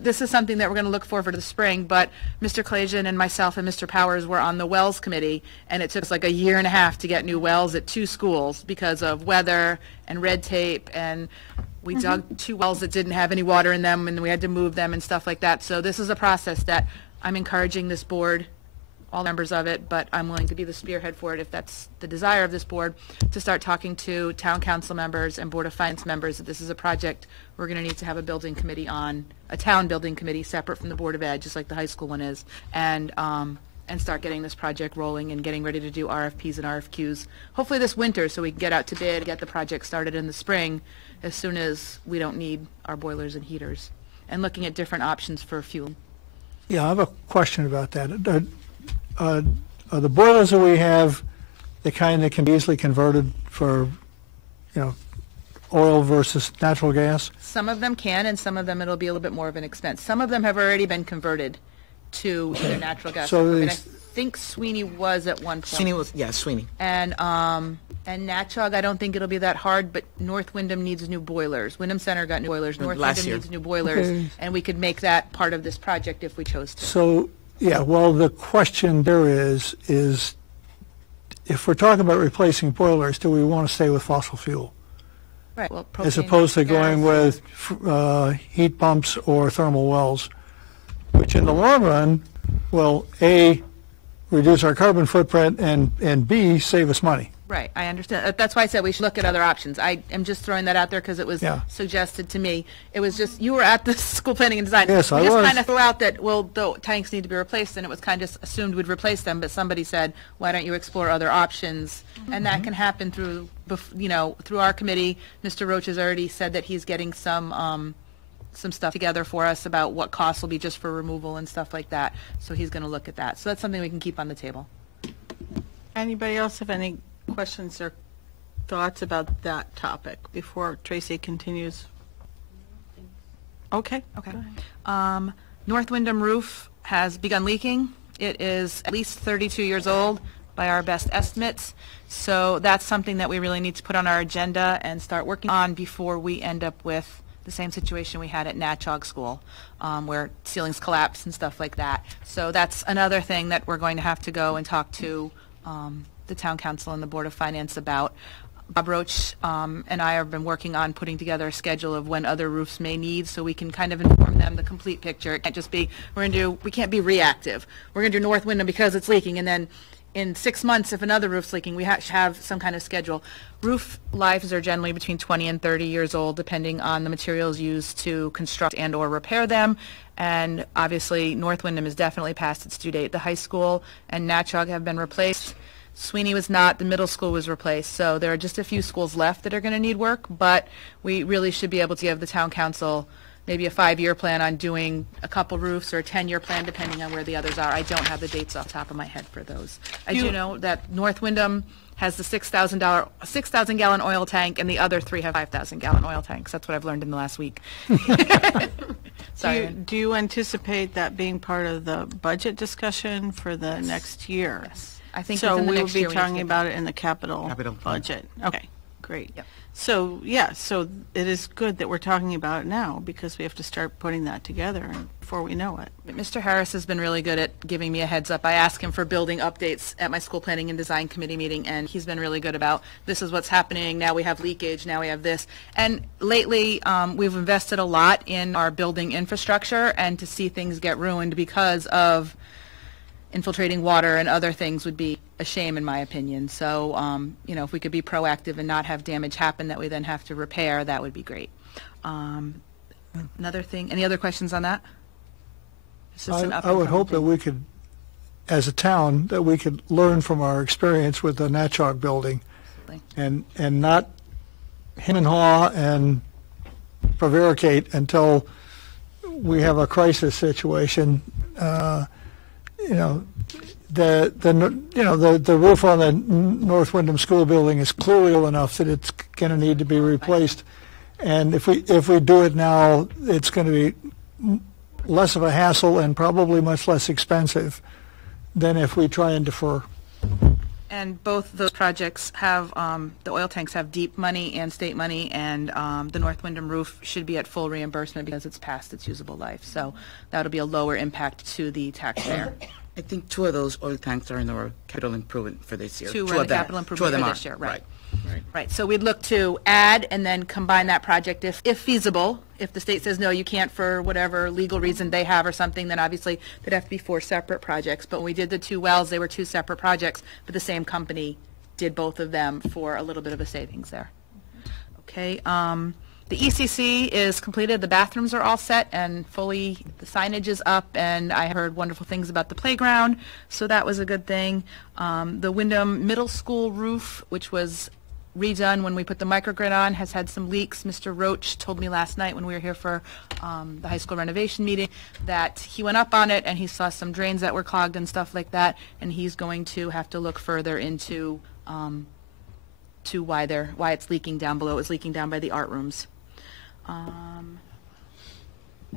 this is something that we're going to look for the spring. But Mr. Klajian and myself and Mr. Powers were on the wells committee, and it took us like 1.5 years to get new wells at 2 schools because of weather and red tape, and we dug 2 wells that didn't have any water in them, and we had to move them and stuff like that. So this is a process that I'm encouraging this board, all members of it, but I'm willing to be the spearhead for it if that's the desire of this board, to start talking to town council members and Board of Finance members that this is a project we're going to need to have a building committee on, a town building committee separate from the Board of Ed, just like the high school one is, and start getting this project rolling and getting ready to do RFPs and RFQs, hopefully this winter, so we can get out to bid, get the project started in the spring as soon as we don't need our boilers and heaters, and looking at different options for fuel. Yeah, I have a question about that. Are the boilers that we have the kind that can be easily converted for, oil versus natural gas? Some of them can, and some of them it'll be a little bit more of an expense. Some of them have already been converted to either natural gas. So I think Sweeney was at one point. Sweeney. And Natchog, I don't think it'll be that hard, but North Wyndham needs new boilers. Wyndham Center got new boilers. North Last Wyndham year. needs new boilers, Okay. and we could make that part of this project if we chose to. So, yeah, well, the question there is if we're talking about replacing boilers, do we want to stay with fossil fuel? Right. Well, As propane, opposed to going gas. with heat pumps or thermal wells, which in the long run will, A, reduce our carbon footprint, and B, save us money. Right, I understand. That's why I said we should look at other options. I am just throwing that out there because it was Yeah. suggested to me. It was just, you were at the school planning and design. Yes, I We just was. kind of threw out that, well, the tanks need to be replaced, and it was kind of assumed we'd replace them, but somebody said, why don't you explore other options? And that can happen through, through our committee. Mr. Roach has already said that he's getting some stuff together for us about what costs will be just for removal and stuff like that. So he's going to look at that. So that's something we can keep on the table. Anybody else have any questions or thoughts about that topic before Tracy continues? Okay. Okay. North Wyndham roof has begun leaking. It is at least 32 years old by our best estimates. So that's something that we really need to put on our agenda and start working on before we end up with the same situation we had at Natchog School, where ceilings collapse and stuff like that. So that's another thing that we're going to have to go and talk to the Town Council and the Board of Finance about. Bob Roach and I have been working on putting together a schedule of when other roofs may need, so we can kind of inform them the complete picture. It can't just be, we can't be reactive. We're going to do North Wyndham because it's leaking, and then in 6 months, if another roof's leaking, we should have some kind of schedule. Roof lives are generally between 20 and 30 years old, depending on the materials used to construct and or repair them. And obviously, North Wyndham is definitely past its due date. The high school and Natchog have been replaced. Sweeney was not. The middle school was replaced. So there are just a few schools left that are going to need work, but we really should be able to give the Town Council maybe a 5-year plan on doing a couple roofs, or a 10-year plan, depending on where the others are. I don't have the dates off the top of my head for those. I do know that North Wyndham has the $6,000-gallon oil tank, and the other 3 have 5,000-gallon oil tanks. That's what I've learned in the last week. Sorry. Do you anticipate that being part of the budget discussion for the next year? Yes. I think so. within the We will next be year we need to talking get about it in the capital budget. Okay, great. Yep. So so it is good that we're talking about it now, because we have to start putting that together before we know it. Mr. Harris has been really good at giving me a heads up. I ask him for building updates at my school planning and design committee meeting, and he's been really good about, this is what's happening, now we have leakage, now we have this. And lately, we've invested a lot in our building infrastructure, and to see things get ruined because of infiltrating water and other things would be a shame, in my opinion. So, if we could be proactive and not have damage happen that we then have to repair, that would be great. Another thing, any other questions on that? assistant up I and would coming hope that thing. we could, as a town, that we could learn from our experience with the Natchog building and not hem and haw and prevaricate until we have a crisis situation. You know, the roof on the North Windham School building is clearly old enough that it's going to need to be replaced. And if we do it now, it's going to be less of a hassle and probably much less expensive than if we try and defer. And both those projects have, the oil tanks have deep money and state money, and the North Windham roof should be at full reimbursement because it's past its usable life. So that'll be a lower impact to the taxpayer. I think 2 of those oil tanks are in our capital improvement for this year. 2 Two were of the them. capital 2 of improvement them for are. this year, right. Right. Right, so we'd look to add and then combine that project if feasible. If the state says, no, you can't for whatever legal reason they have or something, then obviously there'd have to be 4 separate projects. But when we did the 2 wells, they were 2 separate projects, but the same company did both of them for a little bit of a savings there. Okay, the ECC is completed, the bathrooms are all set and fully, the signage is up, and I heard wonderful things about the playground, so that was a good thing. The Windham Middle School roof, which was redone when we put the microgrid on, has had some leaks. Mr. Roach told me last night when we were here for the high school renovation meeting that he went up on it and he saw some drains that were clogged and stuff like that, and he's going to have to look further into to why it's leaking down below. It was leaking down by the art rooms. I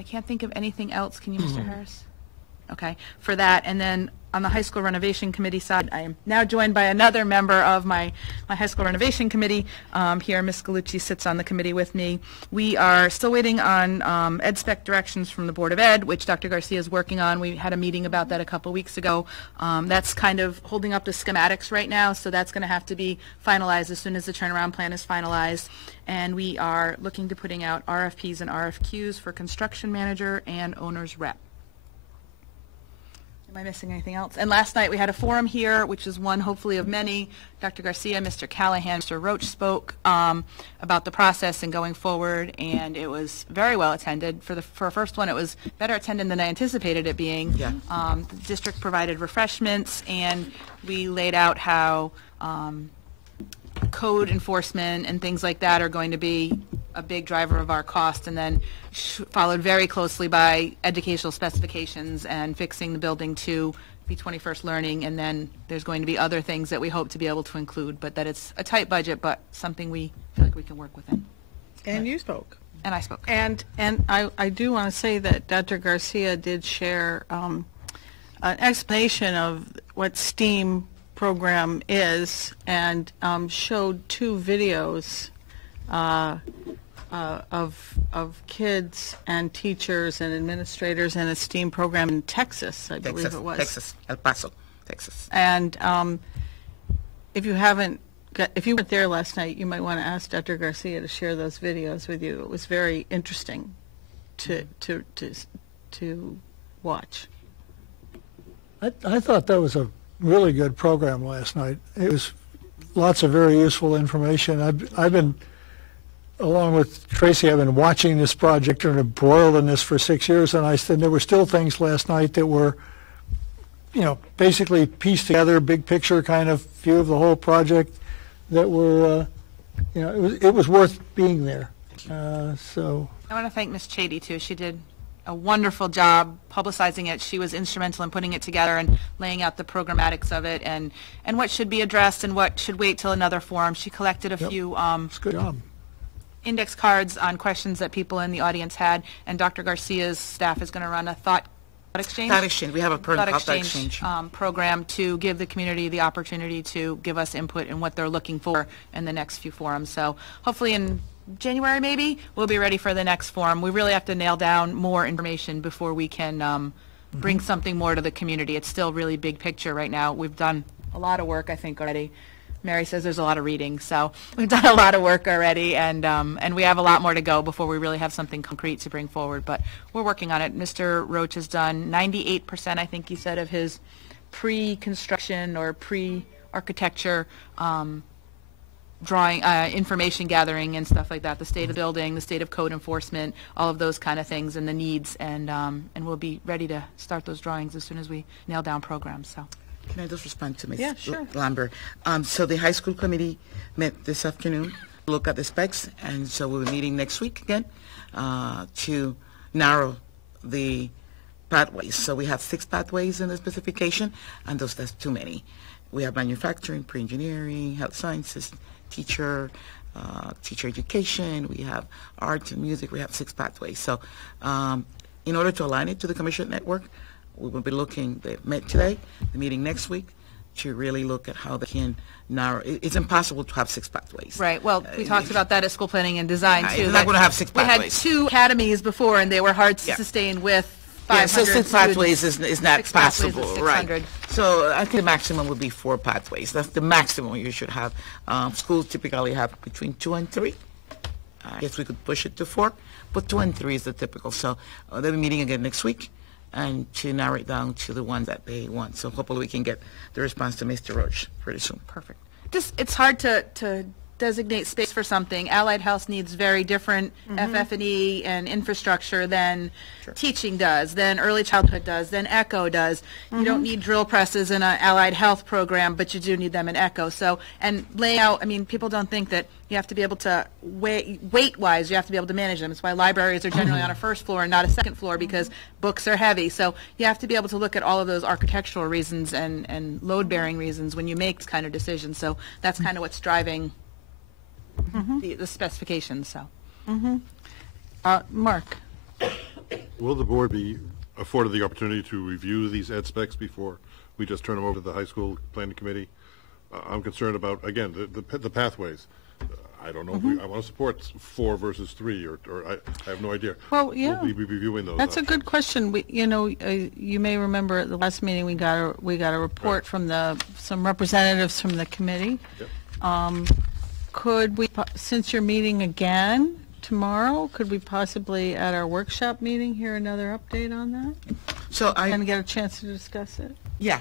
can't think of anything else. Can you, Mr. Harris? Okay, for that. And then on the high school renovation committee side, I am now joined by another member of my high school renovation committee. Here, Ms. Galucci sits on the committee with me. We are still waiting on ed spec directions from the Board of Ed, which Dr. Garcia is working on. We had a meeting about that a couple weeks ago. That's kind of holding up the schematics right now, so that's going to have to be finalized as soon as the turnaround plan is finalized. And we are looking to putting out RFPs and RFQs for construction manager and owner's rep. Am I missing anything else? And last night we had a forum here, which is one hopefully of many. Dr. Garcia, Mr. Callahan, Mr. Roach spoke about the process and going forward, and it was very well attended. For a first one, it was better attended than I anticipated it being. Yeah. The district provided refreshments, and we laid out how code enforcement and things like that are going to be a big driver of our cost, and then followed very closely by educational specifications and fixing the building to be 21st learning, and then there's going to be other things that we hope to be able to include, but that it's a tight budget, but something we feel like we can work within. And you spoke. And I spoke. And I do want to say that Dr. Garcia did share an explanation of what STEAM program is, and showed 2 videos of kids and teachers and administrators in a STEAM program in Texas, I believe it was. Texas, El Paso, Texas. And if you weren't there last night, you might want to ask Dr. Garcia to share those videos with you. It was very interesting to watch. I thought that was a really good program last night. It was lots of very useful information. I've been, along with Tracy, I've been watching this project and embroiled in this for 6 years, and I said there were still things last night that were, basically pieced together, big picture kind of view of the whole project that were, it was worth being there. So I want to thank Ms. Chady, too. She did a wonderful job publicizing it. She was instrumental in putting it together and laying out the programmatics of it and what should be addressed and what should wait till another forum. She collected a few it's a good job. Index cards on questions that people in the audience had, and Dr. Garcia's staff is going to run a thought exchange. Thought exchange. We have a thought exchange exchange program to give the community the opportunity to give us input in what they're looking for in the next few forums. So hopefully in January, maybe, we'll be ready for the next forum. We really have to nail down more information before we can bring something more to the community. It's still really big picture right now. We've done a lot of work, I think, already. Mary says there's a lot of reading, so we've done a lot of work already, and we have a lot more to go before we really have something concrete to bring forward. But we're working on it. Mr. Roach has done 98%, I think he said, of his pre-construction or pre-architecture drawing, information gathering and stuff like that, the state of building, the state of code enforcement, all of those kind of things and the needs, and we'll be ready to start those drawings as soon as we nail down programs, so. Can I just respond to Ms. Yeah, sure. Lambert? So the high school committee met this afternoon, look at the specs, and so we'll be meeting next week again to narrow the pathways. So we have 6 pathways in the specification, and that's too many. We have manufacturing, pre-engineering, health sciences, teacher education, we have arts and music, we have 6 pathways. So in order to align it to the commission network, we will be looking, they met today, the meeting next week, to really look at how they can narrow. It's impossible to have 6 pathways. Right, well, we talked about that at school planning and design, too. You're not going to have 6 pathways. We had 2 academies before, and they were hard to sustain with 500 so 6 pathways is not 6 pathways possible, is right? 600. So I think the maximum would be 4 pathways. That's the maximum you should have. Schools typically have between 2 and 3. I guess we could push it to 4, but 2 and 3 is the typical. So they'll be meeting again next week, and to narrow it down to the ones that they want. So hopefully we can get the response to Mr. Roach pretty soon. Perfect. Just, it's hard to designate space for something. Allied health needs very different FF&E and infrastructure than teaching does, than early childhood does, than ECHO does. You don't need drill presses in an allied health program, but you do need them in ECHO. So, and layout, I mean, people don't think that you have to be able to, weight-wise, you have to be able to manage them. That's why libraries are generally on a first floor and not a second floor, because books are heavy. So you have to be able to look at all of those architectural reasons and load-bearing reasons when you make this kind of decisions. So that's kind of what's driving the specifications, so. Mark? Will the board be afforded the opportunity to review these ed specs before we just turn them over to the high school planning committee? I'm concerned about, again, the pathways. I don't know if I want to support 4 versus 3, or I have no idea. Well, yeah. We'll be reviewing those. That's a good question. We, you may remember at the last meeting we got a report from some representatives from the committee. Yep. Could we, since you're meeting again tomorrow, could we possibly at our workshop meeting hear another update on that? So and get a chance to discuss it? Yeah.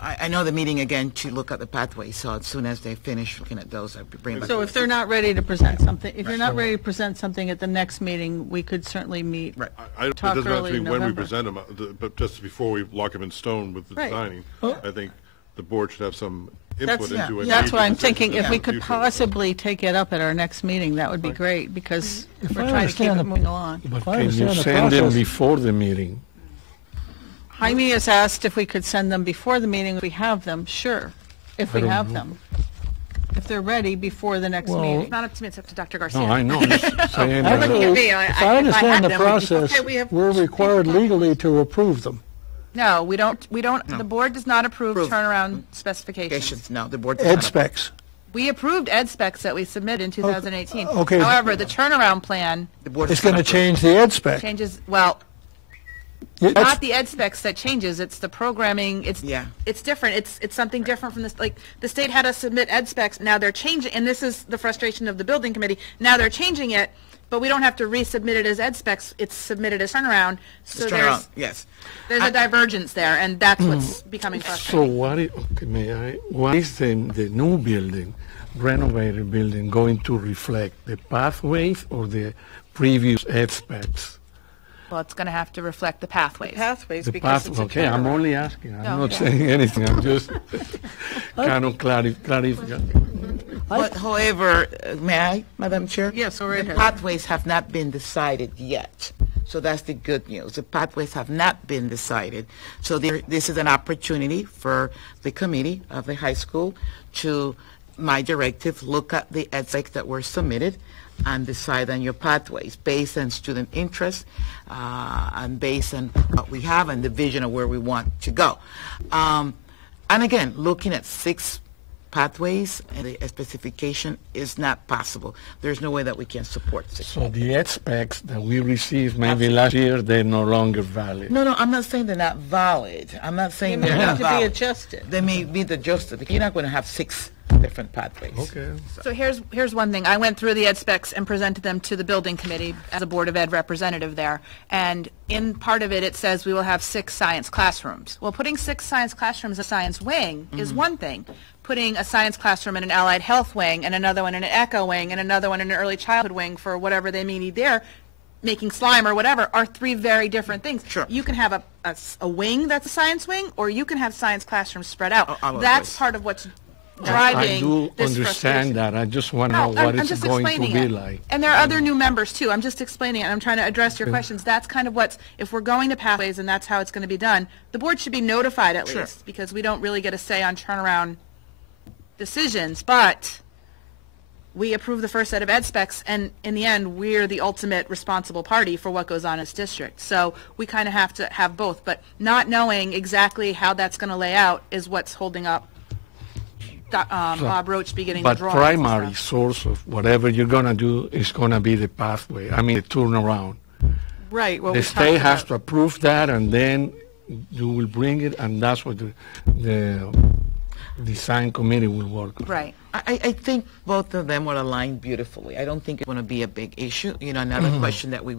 I know the meeting again to look at the pathway, so as soon as they finish looking at those, I'll bring back. So if they're not ready to present something, if you're not ready to present something at the next meeting, we could certainly meet. Right. It doesn't have to be when we present them, but just before we lock them in stone with the designing, I think the board should have some input into it. That's what I'm thinking. If we could possibly take it up at our next meeting, that would be great, because we're trying to keep it moving along. But can you send them before the meeting? Jaime has asked if we could send them before the meeting. If we have them, sure, if we have them. If they're ready before the next meeting. It's not up to me, it's up to Dr. Garcia. No, I know. Just saying that. If I understand the process, we're required legally to approve them. No, we don't, the board does not approve turnaround specifications. No, the board does Ed not. specs. We approved ed specs that we submitted in 2018. Okay. However, the turnaround plan It's going to change the ed spec. changes, well, not the ed specs that changes, it's the programming, it's different, it's something different from this, like, the state had us submit ed specs, now they're changing, and this is the frustration of the building committee, now they're changing it, but we don't have to resubmit it as ed specs, it's submitted as turnaround, so there's a divergence there, and that's what's becoming frustrating. So what is the new building, renovated building, going to reflect, the pathways or the previous ed specs? Well, it's going to have to reflect the pathways. Okay, I'm only asking. I'm not saying anything. I'm just kind of clarifying. But however, may I, Madam Chair? Yes, go right ahead. The pathways have not been decided yet. So that's the good news. The pathways have not been decided. So this is an opportunity for the committee of the high school to, my directive, look at the ed specs that were submitted and decide on your pathways based on student interest and based on what we have and the vision of where we want to go. And again, looking at 6 pathways and the specification is not possible. There's no way that we can support 6. So the ed specs that we received maybe last year, they're no longer valid. No, I'm not saying they're not valid. I'm not saying they're not valid. They may have to be adjusted. They may be adjusted. You're not going to have 6 different pathways. Okay. So here's one thing. I went through the ed specs and presented them to the building committee as a Board of Ed representative there. And in part of it, it says we will have 6 science classrooms. Well, putting 6 science classrooms in a science wing is one thing. putting a science classroom in an allied health wing and another one in an echo wing and another one in an early childhood wing for whatever they may need there, making slime or whatever, are three very different things. Sure. You can have a wing that's a science wing, or you can have science classrooms spread out. All That's ways. part of what's I driving do this understand frustration. that. I just want to know No, what I'm it's just going to explaining be it. like. And there are other new members too. I'm just explaining it. I'm trying to address your questions. That's kind of what's, if we're going to pathways and that's how it's going to be done, the board should be notified at Sure. least, because we don't really get a say on turnaround decisions. But we approve the first set of ed specs, and in the end, we're the ultimate responsible party for what goes on in this district. So we kind of have to have both. But not knowing exactly how that's going to lay out is what's holding up Bob Roach beginning But the drawings. and primary stuff. source of whatever you're going to do is going to be the pathway, I mean the turnaround. Right, what The we talked state has about. to approve that, and then you will bring it, and that's what the design committee will work on. Right. I think both of them will align beautifully. I don't think it's going to be a big issue. You know, another question that we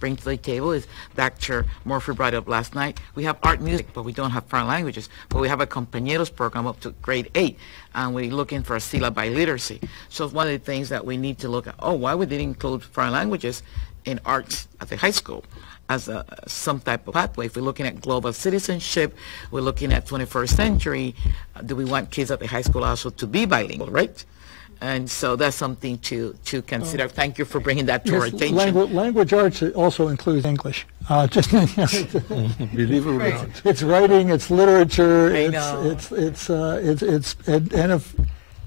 bring to the table is Dr. Murphy brought up last night. We have art music, but we don't have foreign languages. But we have a compañeros program up to grade 8, and we're looking for a SELA by literacy. So one of the things that we need to look at, why would they include foreign languages in arts at the high school as some type of pathway? If we're looking at global citizenship, we're looking at 21st century, do we want kids at the high school also to be bilingual, right? And so that's something to consider. Thank you for bringing that to our Yes, attention. language arts also includes English. Just Believe it or not. it's writing, it's literature, I know.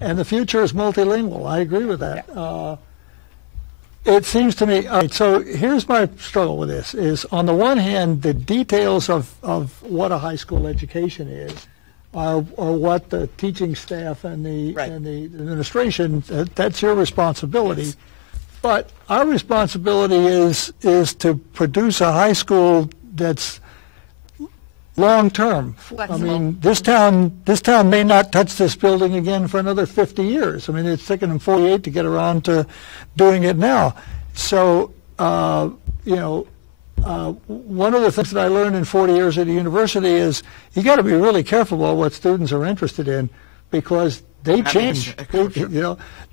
and the future is multilingual. I agree with that. It seems to me. So here's my struggle with this: is on the one hand, the details of what a high school education is are what the teaching staff and the Right. administration. That's your responsibility. But our responsibility is to produce a high school that's long-term. I Flexible. mean, this town may not touch this building again for another 50 years. I mean, it's taken them 48 to get around to doing it now. So, one of the things that I learned in 40 years at a university is you got to be really careful about what students are interested in, because they change.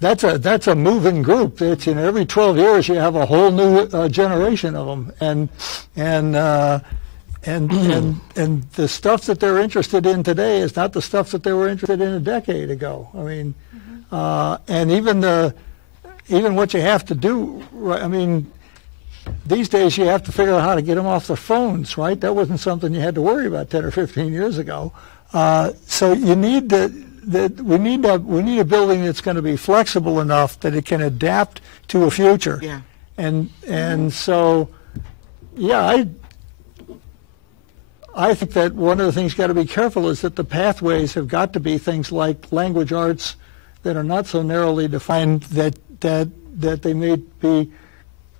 That's a moving group. It's every 12 years you have a whole new generation of them, and the stuff that they're interested in today is not the stuff that they were interested in a decade ago. I mean, and even what you have to do, right, I mean, these days you have to figure out how to get them off their phones, right? That wasn't something you had to worry about 10 or 15 years ago. So you need we need a building that's going to be flexible enough that it can adapt to a future. Yeah. And so, yeah, I think that one of the things you got to be careful is that the pathways have got to be things like language arts that are not so narrowly defined that they may be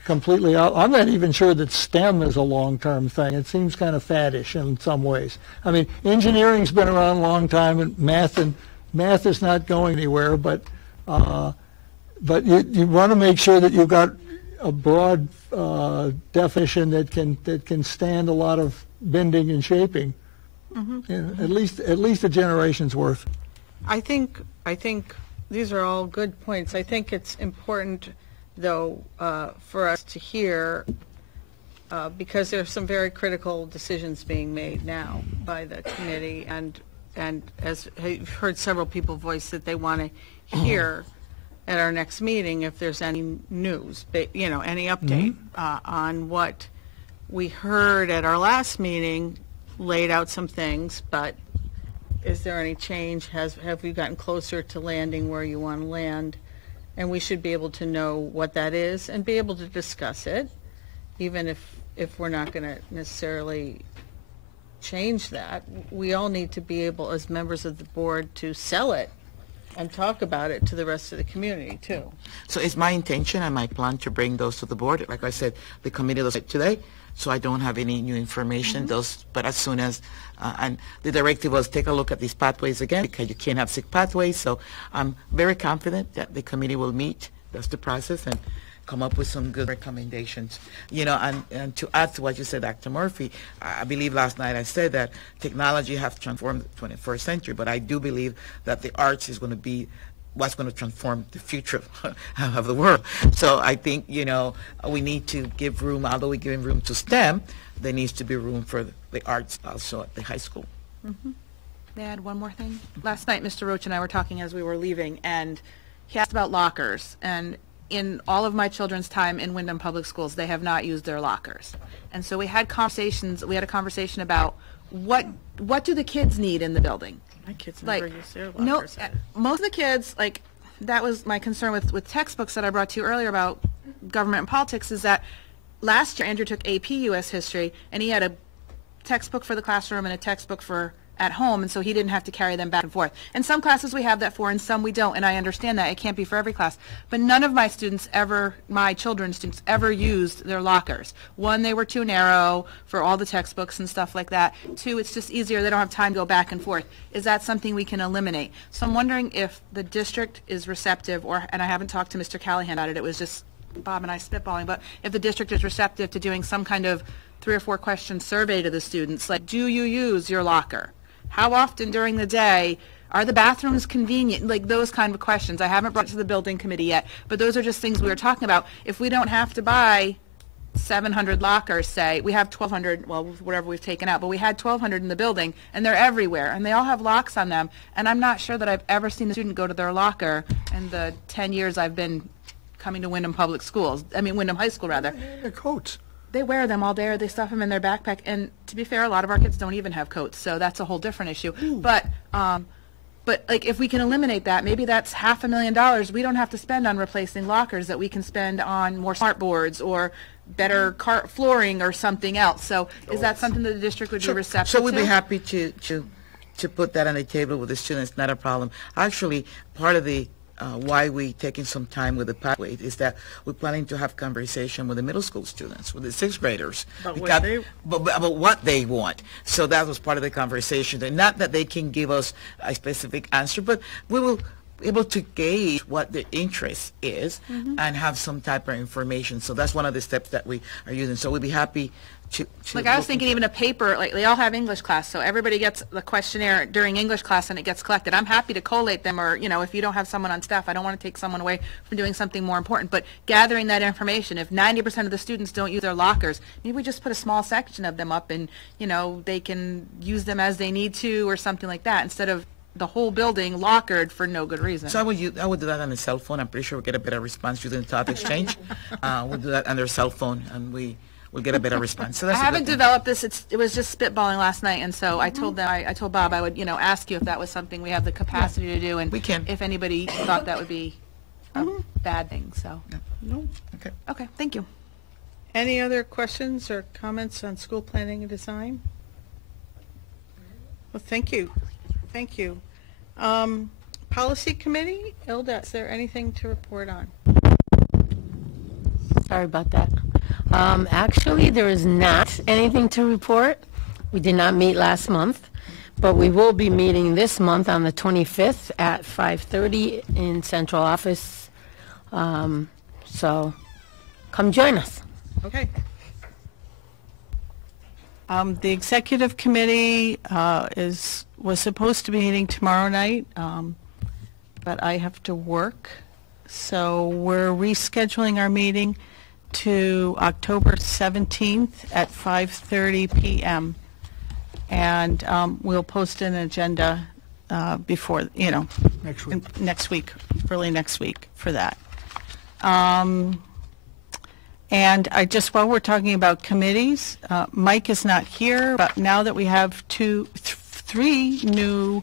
completely out. I'm not even sure that STEM is a long-term thing. It seems kind of faddish in some ways. I mean, engineering's been around a long time, and math is not going anywhere. But you want to make sure that you've got a broad definition that can stand a lot of bending and shaping. At least a generation's worth. I think these are all good points. I think it's important, though, for us to hear, because there are some very critical decisions being made now by the committee, and as I've heard several people voice that they want to hear at our next meeting if there's any news, any update on what we heard at our last meeting. Laid out some things, but is there any change? Have we gotten closer to landing where you want to land? And we should be able to know what that is and be able to discuss it, even if we're not going to necessarily change that. We all need to be able, as members of the board, to sell it and talk about it to the rest of the community, too. So it's my intention and my plan to bring those to the board. Like I said, the committee does it today, so I don't have any new information. But as soon as, and the directive was take a look at these pathways again, because you can't have 6 pathways. So I'm very confident that the committee will meet. That's the process, and come up with some good recommendations. You know, and to add to what you said, Dr. Murphy, I believe last night I said that technology has transformed the 21st century, but I do believe that the arts is going to be what's going to transform the future of the world. So I think, you know, we need to give room, although we're giving room to STEM, there needs to be room for the arts also at the high school. Mm-hmm. May I add one more thing? Last night, Mr. Roach and I were talking as we were leaving, and he asked about lockers. And in all of my children's time in Windham Public Schools, they have not used their lockers. And so we had conversations. We had a conversation about what do the kids need in the building. My kids never use their lockers. No, most of the kids, like, that was my concern with textbooks that I brought to you earlier about government and politics, is that last year Andrew took AP US History, and he had a textbook for the classroom and a textbook for at home, and so he didn't have to carry them back and forth. And some classes we have that for, and some we don't, and I understand that. It can't be for every class. But none of my students ever, my children's students, ever used their lockers. One, they were too narrow for all the textbooks and stuff like that. Two, it's just easier. They don't have time to go back and forth. Is that something we can eliminate? So I'm wondering if the district is receptive, and I haven't talked to Mr. Callahan about it. It was just Bob and I spitballing, but if the district is receptive to doing some kind of 3 or 4 question survey to the students, like, do you use your locker? How often during the day? Are the bathrooms convenient? Like, those kind of questions. I haven't brought it to the building committee yet, but those are just things we were talking about. If we don't have to buy 700 lockers, say, we have 1,200, well, whatever we've taken out, but we had 1,200 in the building, and they're everywhere, and they all have locks on them, and I'm not sure that I've ever seen a student go to their locker in the 10 years I've been coming to Windham Public Schools, Windham High School, rather. Their coats. They wear them all day, or they stuff them in their backpack. And to be fair, a lot of our kids don't even have coats, so that's a whole different issue. But like, if we can eliminate that, maybe that's $500,000 we don't have to spend on replacing lockers that we can spend on more smart boards or better flooring or something else. So is that something that the district would be receptive to? So we'd be happy to put that on the table with the students. Not a problem. Actually, part of the why we taking some time with the pathway is that we're planning to have conversation with the middle school students, with the 6th graders, about what they want. So that was part of the conversation. And not that they can give us a specific answer, but we will be able to gauge what their interest is and have some type of information. So that's one of the steps that we are using. So we'd be happy to like, I was thinking even a paper, like, they all have English class, so everybody gets the questionnaire during English class and it gets collected. I'm happy to collate them, or, you know, if you don't have someone on staff, I don't want to take someone away from doing something more important. But gathering that information, if 90% of the students don't use their lockers, maybe we just put a small section of them up and, you know, they can use them as they need to or something like that, instead of the whole building lockered for no good reason. So I would do that on a cell phone. I'm pretty sure we'll get a better response using Thought Exchange. We'll do that on their cell phone, and we'll get a better response. So that's I haven't developed this. It was just spitballing last night, and so I told them, I told Bob I would, you know, ask you if that was something we have the capacity to do, and we can. If anybody thought that would be a bad thing. So no. Okay. Okay. Thank you. Any other questions or comments on school planning and design? Well, thank you. Thank you. Policy Committee, Ilda, is there anything to report on? Sorry about that. Actually, there is not anything to report. We did not meet last month, but we will be meeting this month on the 25th at 5:30 in central office. So come join us. Okay. The executive committee was supposed to be meeting tomorrow night, but I have to work, so we're rescheduling our meeting to October 17th at 5:30 p.m. And we'll post an agenda before, you know, next week, early next week for that. And I just, while we're talking about committees, Mike is not here, but now that we have three newly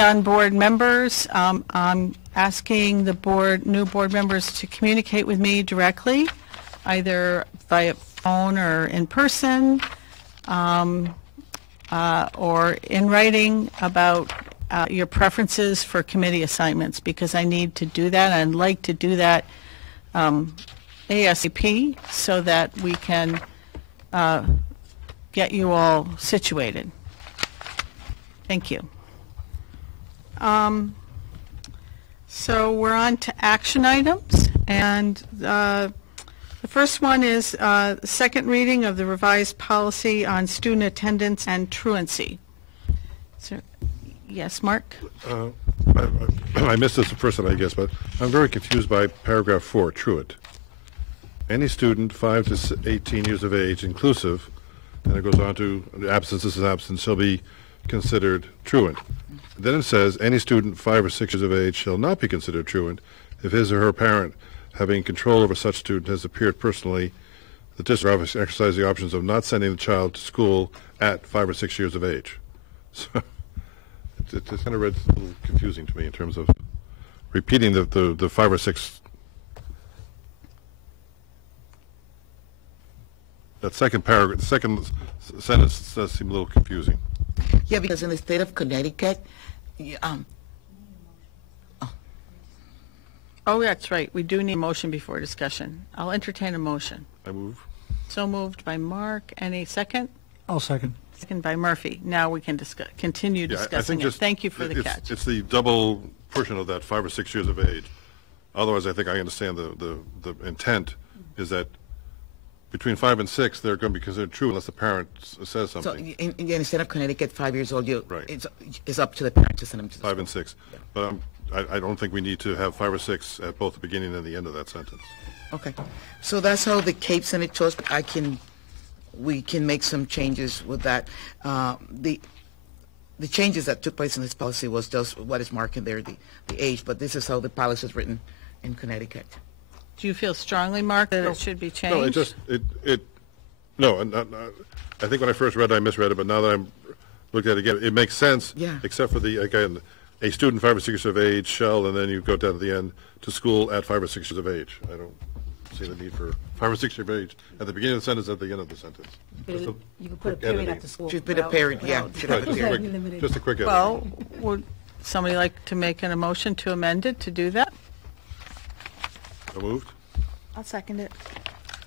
on board members, I'm asking the new board members to communicate with me directly, either via phone or in person, or in writing about your preferences for committee assignments, because I need to do that. I'd like to do that ASAP so that we can get you all situated. Thank you. So we're on to action items, And the first one is the second reading of the revised policy on student attendance and truancy. So, yes, Mark? I missed this the first time, I guess, but I'm very confused by paragraph 4, truant. Any student 5 to 18 years of age inclusive, and it goes on to absences and absence, shall be considered truant. Then it says, any student 5 or 6 years of age shall not be considered truant if his or her parent, having control over such student, has appeared personally. The district office exercise the options of not sending the child to school at 5 or 6 years of age. So it kind of read a little confusing to me in terms of repeating the 5 or 6. That second paragraph, the second sentence does seem a little confusing. Yeah, because in the state of Connecticut, Oh, that's right. We do need a motion before discussion. I'll entertain a motion. I move. So moved by Mark. Any second? I'll second. Second by Murphy. Now we can continue Yeah, I discussing think it. just Thank you for the catch. It's the double portion of that 5 or 6 years of age. Otherwise, I think I understand the intent is that between 5 and 6, they're going to be considered true unless the parent says so something. in the state of Connecticut, 5 years old, Right. it's up to the parent to send them to the 5 and 6. Yeah. But I don't think we need to have 5 or 6 at both the beginning and the end of that sentence. Okay, so that's how the Cape sent it to us. We can make some changes with that. The changes that took place in this policy was just what is marked in there, the age, but this is how the policy is written in Connecticut. Do you feel strongly, Mark, that it should be changed? No, I think when I first read it, I misread it, but now that I'm looking at it again, it makes sense. Yeah. Except for again, a student 5 or 6 years of age shall, and then you go down to the end, to school at 5 or 6 years of age. I don't see the need for 5 or 6 years of age at the beginning of the sentence, at the end of the sentence. You could put a period after school. Should put a period, yeah. Should have a period. Just a quick edit. Well, would somebody like to make a motion to amend it to do that? So moved. I'll second it.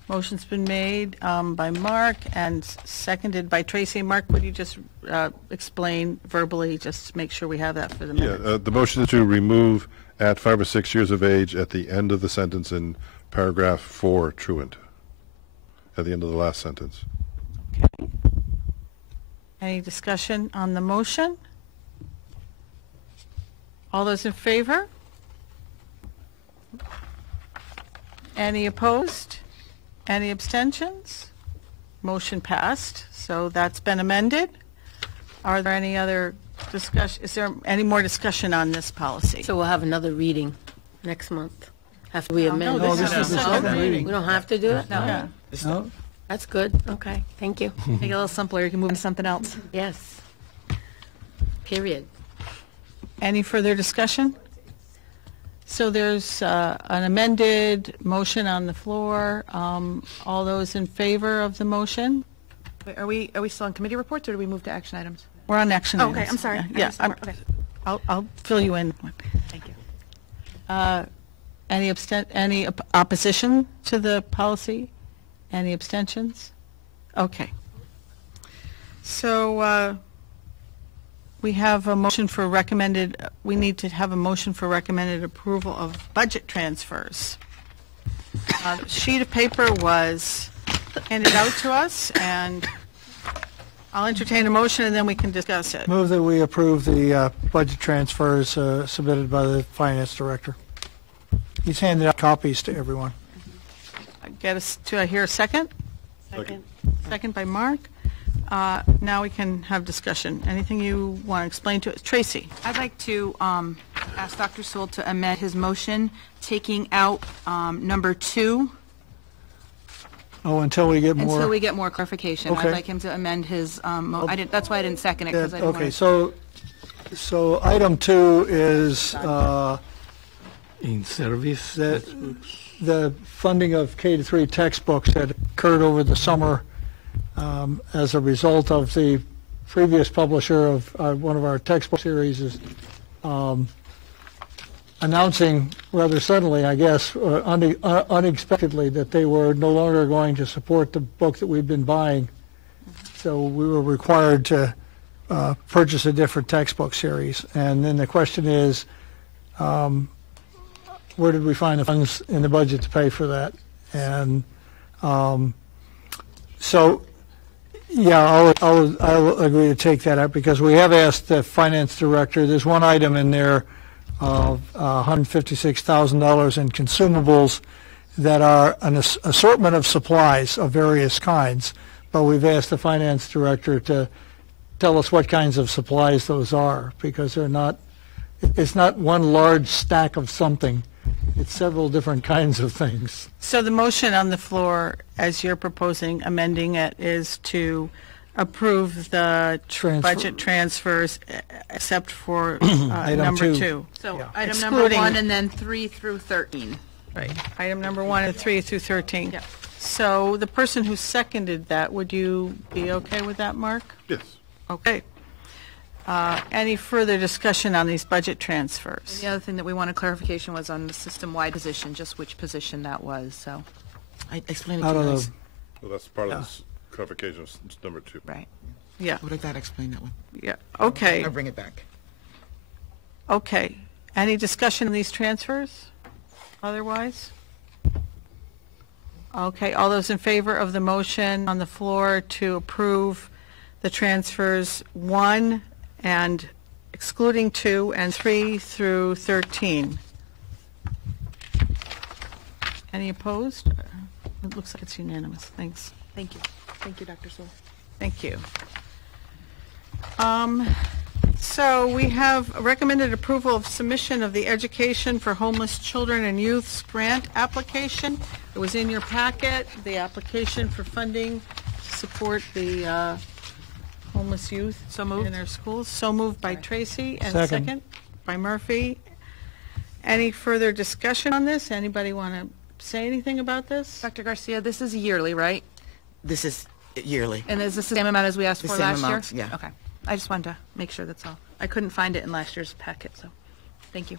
Motion's been made by Mark and seconded by Tracy. Mark, would you just explain verbally, just to make sure we have that for the minute? Yeah, the motion is to remove at 5 or 6 years of age at the end of the sentence in paragraph 4, truant, at the end of the last sentence. Okay. Any discussion on the motion? All those in favor? Any opposed? Any abstentions? Motion passed, so that's been amended. Are there any other discussion? Is there any more discussion on this policy? So we'll have another reading next month after we amend. No, this is the second reading. We don't have to do it? No. Yeah. No? That's good. Okay, thank you. Make it a little simpler. You can move to something else. Yes. Period. Any further discussion? So there's an amended motion on the floor. All those in favor of the motion? Wait, are we still on committee reports, or do we move to action items? We're on action Oh, items. okay, I'm sorry. I Yeah, missed that part. Okay. I'll fill you in. Thank you. Any opposition to the policy? Any abstentions? Okay. So we have a motion for we need to have a motion for recommended approval of budget transfers. The sheet of paper was handed out to us, and I'll entertain a motion, and then we can discuss it. Move that we approve the budget transfers submitted by the finance director. He's handed out copies to everyone. Do I hear a second? Second. Second by Mark. Now we can have discussion. Anything you want to explain to us? Tracy? I'd like to ask Dr. Sewell to amend his motion, taking out number 2 Oh, until we get more. until we get more clarification. Okay. I'd like him to amend his, that's why I didn't second it, because I didn't want Okay, to. so item 2 is In service the funding of K-3 textbooks that occurred over the summer as a result of the previous publisher of one of our textbook series is announcing rather suddenly, I guess, unexpectedly, that they were no longer going to support the book that we'd been buying. So we were required to purchase a different textbook series. And then the question is, where did we find the funds in the budget to pay for that? And so, yeah, I'll agree to take that up because we have asked the finance director. There's one item in there of $156,000 in consumables that are an assortment of supplies of various kinds. But we've asked the finance director to tell us what kinds of supplies those are because they're not. It's not one large stack of something. It's several different kinds of things. So the motion on the floor, as you're proposing, amending it, is to approve the budget transfers except for number 2. So Yeah. item number Excluding- 1 and then 3 through 13. Right. Item number 1 and 3 through 13. Yep. So the person who seconded that, would you be okay with that, Mark? Yes. Okay. Any further discussion on these budget transfers? The other thing that we wanted clarification was on the system-wide position, just which position that was, so. I explained it Out to you of guys. Well, that's part of this clarification of number 2. Right. Yeah. What did that explain that one? Yeah. Okay. I'll bring it back. Okay. Any discussion on these transfers? Otherwise? Okay. All those in favor of the motion on the floor to approve the transfers 1 and excluding 2 and 3 through 13? Any opposed? It looks like it's unanimous. Thanks. Thank you. Thank you, Dr. Sewell. Thank you. So we have recommended approval of submission of the Education for Homeless Children and Youths grant application. It was in your packet, the application for funding to support the homeless youth in our schools. So moved by Tracy and second by Murphy. Any further discussion on this? Anybody want to say anything about this? Dr. Garcia, this is yearly, right? This is yearly. And is this the same amount as we asked The for same last year? amount, yeah. Okay. I just wanted to make sure that's all. I couldn't find it in last year's packet, so thank you.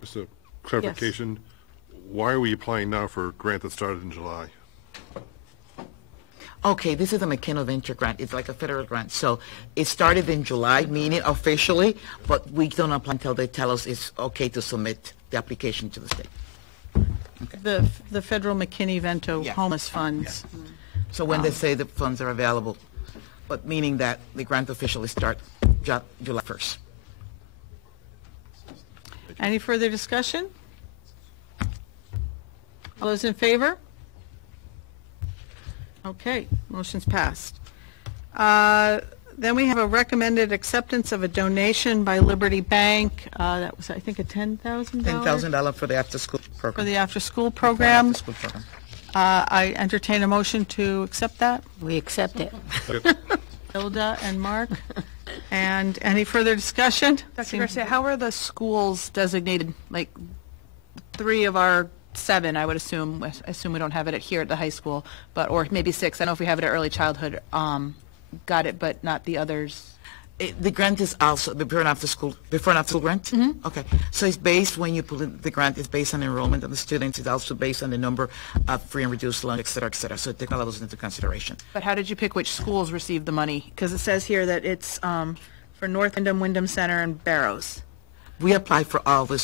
Just a clarification. Why are we applying now for a grant that started in July? Okay, this is a McKenna Venture grant. It's like a federal grant. So it started in July, meaning officially, but we don't apply until they tell us it's okay to submit the application to the state. The federal McKinney-Vento Yeah. homeless funds. So when they say the funds are available, but meaning that the grant officially starts July 1st. Any further discussion? All those in favor? Okay, motion's passed. Then we have a recommended acceptance of a donation by Liberty Bank. That was, I think, a $10,000? $10,000 for the after-school program. For the after-school program. After-school program. I entertain a motion to accept that. We accept it. Hilda and Mark. And any further discussion? Dr. Garcia, how are the schools designated? Like 3 of our 7, I would assume. I assume we don't have it here at the high school, but or maybe 6. I don't know if we have it at early childhood. Got it, but not the others. The grant is also before and after school grant? Mm-hmm. Okay. So it's based, when you put in the grant, it's based on enrollment of the students. It's also based on the number of free and reduced lunch, et cetera, et cetera. So take all of those into consideration. But how did you pick which schools received the money? Because it says here that it's for North Windham, Windham Center, and Barrows. We apply for all the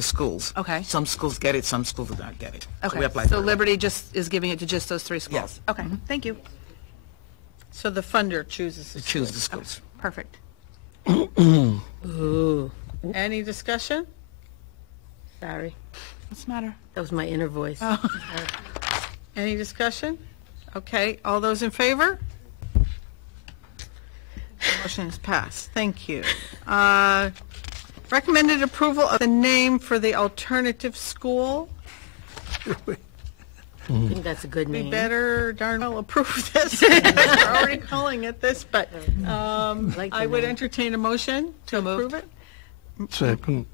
schools. Okay. Some schools get it, some schools do not get it. Okay. So we apply So for Liberty just is giving it to just those 3 schools? Yes. Okay. Thank you. So the funder chooses the choose schools. the schools. Perfect. Ooh. Any discussion? Sorry. What's the matter? That was my inner voice. Any discussion? Okay, all those in favor? Motion is passed. Thank you. Recommended approval of the name for the alternative school. I think that's a good We name. better darn well approve this. We're already calling it this, but Like the I would name. entertain a motion to approve it. Second.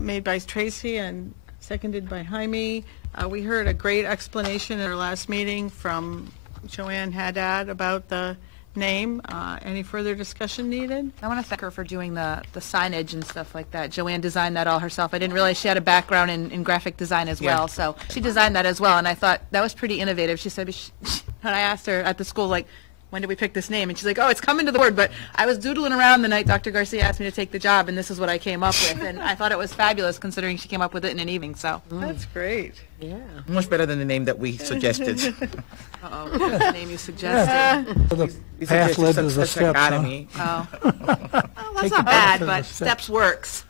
Made by Tracy and seconded by Jaime. We heard a great explanation at our last meeting from Joanne Haddad about the name. Any further discussion needed? I want to thank her for doing the signage and stuff like that. Joanne designed that all herself. I didn't realize she had a background in graphic design as Yeah. well, so she designed that as well, and I thought that was pretty innovative. She said, and I asked her at the school, like, when did we pick this name? And she's like, oh, it's coming to the board, but I was doodling around the night Dr. Garcia asked me to take the job, and this is what I came up with. And I thought it was fabulous considering she came up with it in an evening, so. That's great. Yeah. Much better than the name that we suggested. Uh-oh, what's the name you suggested? The We path suggested led to the Success steps, huh? Academy. Oh. Well, that's Take not the bad, benefit of but the steps. steps works.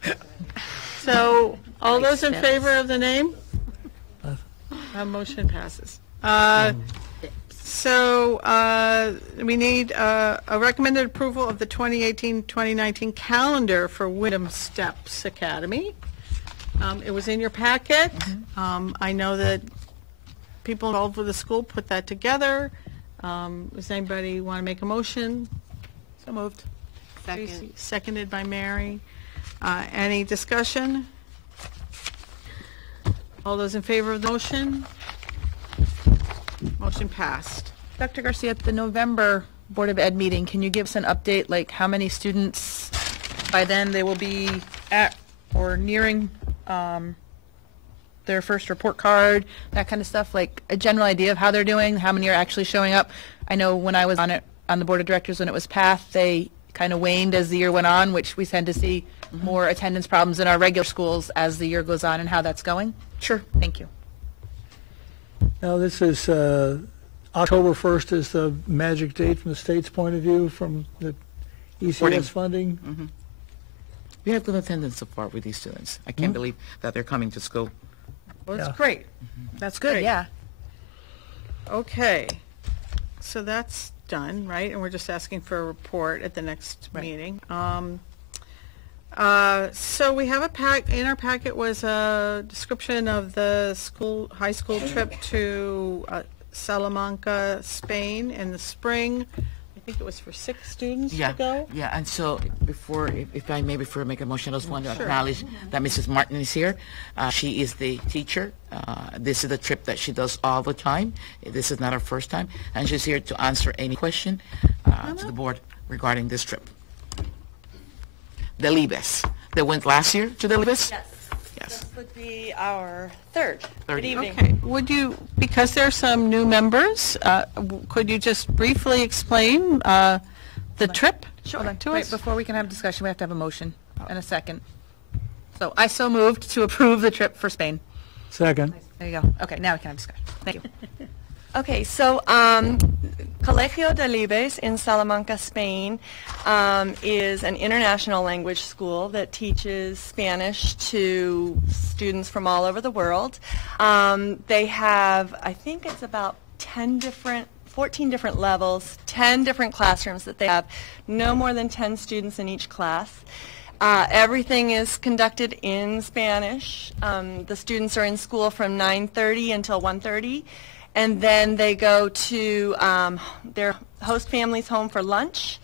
So, all Like those in steps. favor of the name? Motion passes. So, we need a recommended approval of the 2018-2019 calendar for Windham Steps Academy. It was in your packet. I know that people involved with the school put that together. Does anybody want to make a motion? So moved. Tracy, seconded by Mary. Any discussion? All those in favor of the motion? Motion passed. Dr. Garcia, at the November Board of Ed meeting, can you give us an update, like how many students by then they will be at or nearing their first report card, that kind of stuff, like a general idea of how they're doing, how many are actually showing up? I know when I was on the Board of Directors when it was passed, they kind of waned as the year went on, which we tend to see more attendance problems in our regular schools as the year goes on, and how that's going. Sure. Thank you. Now, this is, October 1st is the magic date from the state's point of view, from the Reporting. ECS funding. We have good attendance so far with these students. I can't believe that they're coming to school. Well, that's Yeah. great. That's good, Great. yeah. Okay. So that's done, right? And we're just asking for a report at the next meeting. So we have in our packet was a description of the high school trip to Salamanca, Spain in the spring. I think it was for 6 students to go. Yeah, and so if I may, before I make a motion, I just want to Sure. acknowledge that Mrs. Martin is here. She is the teacher. This is the trip that she does all the time. This is not her first time, and she's here to answer any question to the board regarding this trip. The Libes. They went last year to the Libes? Yes. Yes. This would be our third. Third Good year. evening. Okay. Would you, because there's some new members, could you just briefly explain the trip to Wait, us? before we can have discussion, we have to have a motion and a second. So I so moved to approve the trip for Spain. Second. There you go. Okay, now we can have discussion. Thank you. Okay, so Colegio de Libes in Salamanca, Spain is an international language school that teaches Spanish to students from all over the world. They have, I think it's about 14 different levels, 10 different classrooms that they have, no more than 10 students in each class. Everything is conducted in Spanish. The students are in school from 9:30 until 1:30. And then they go to their host family's home for lunch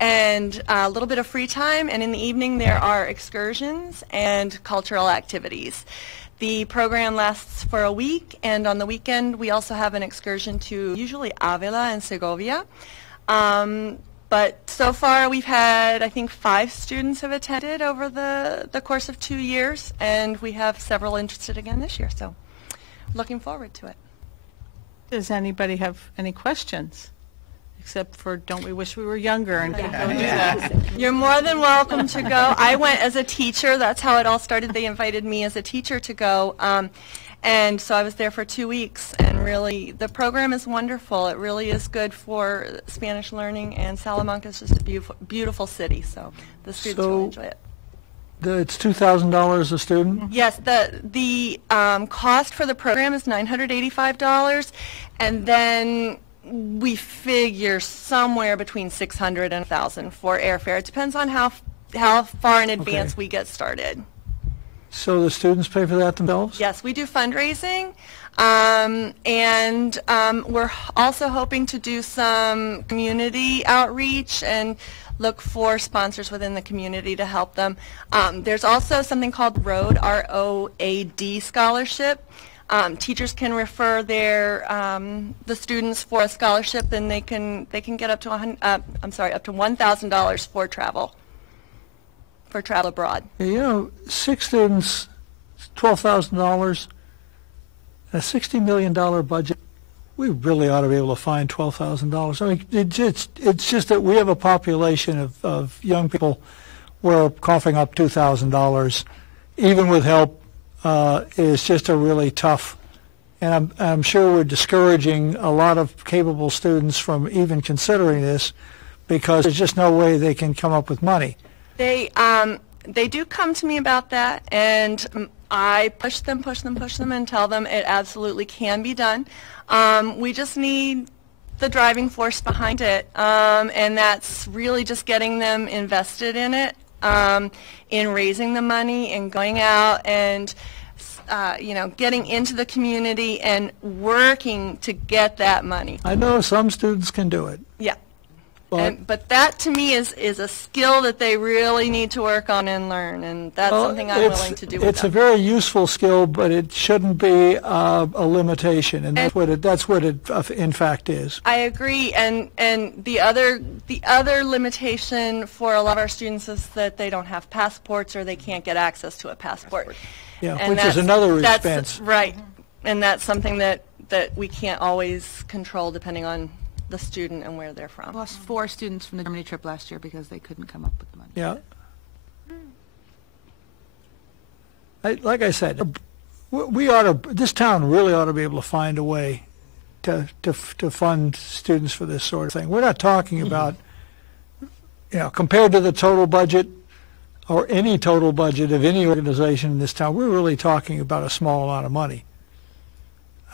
and a little bit of free time. And in the evening, there are excursions and cultural activities. The program lasts for a week, and on the weekend, we also have an excursion to usually Avila and Segovia. But so far, we've had, I think, 5 students have attended over the course of 2 years, and we have several interested again this year. So looking forward to it. Does anybody have any questions? Except for, don't we wish we were younger and could go do that? You're more than welcome to go. I went as a teacher. That's how it all started. They invited me as a teacher to go. And so I was there for 2 weeks. And really, the program is wonderful. It really is good for Spanish learning. And Salamanca is just a beautiful, beautiful city. So the students really enjoy it. It's $2,000 a student? Yes, the cost for the program is $985, and then we figure somewhere between $600 and $1,000 for airfare. It depends on how far in advance we get started. So the students pay for that themselves? Yes, we do fundraising, and we're also hoping to do some community outreach and look for sponsors within the community to help them. There's also something called ROAD, R-O-A-D scholarship. Teachers can refer the students for a scholarship, and they can get up to $1,000 for travel abroad. You know, 6 students, $12,000, a $60 million budget. we really ought to be able to find $12,000. I mean, it's just that we have a population of young people where coughing up $2,000, even with help, is just a really tough. And I'm sure we're discouraging a lot of capable students from even considering this because there's just no way they can come up with money. They do come to me about that, and I push them, and tell them it absolutely can be done. We just need the driving force behind it, and that's really just getting them invested in it, in raising the money and going out and getting into the community and working to get that money. I know some students can do it. Yeah. But that to me is a skill that they really need to work on and learn, and that's something I'm willing to do with It's them. a very useful skill, but it shouldn't be a limitation, and that's what it in fact is. I agree, and the other limitation for a lot of our students is that they don't have passports or they can't get access to a passport. Yeah, And which is another expense. Right, and that's something that we can't always control depending on the student and where they're from. Lost 4 students from the Germany trip last year because they couldn't come up with the money. Yeah. Like I said, this town really ought to be able to find a way to fund students for this sort of thing. We're not talking about, compared to the total budget or any total budget of any organization in this town, we're really talking about a small amount of money.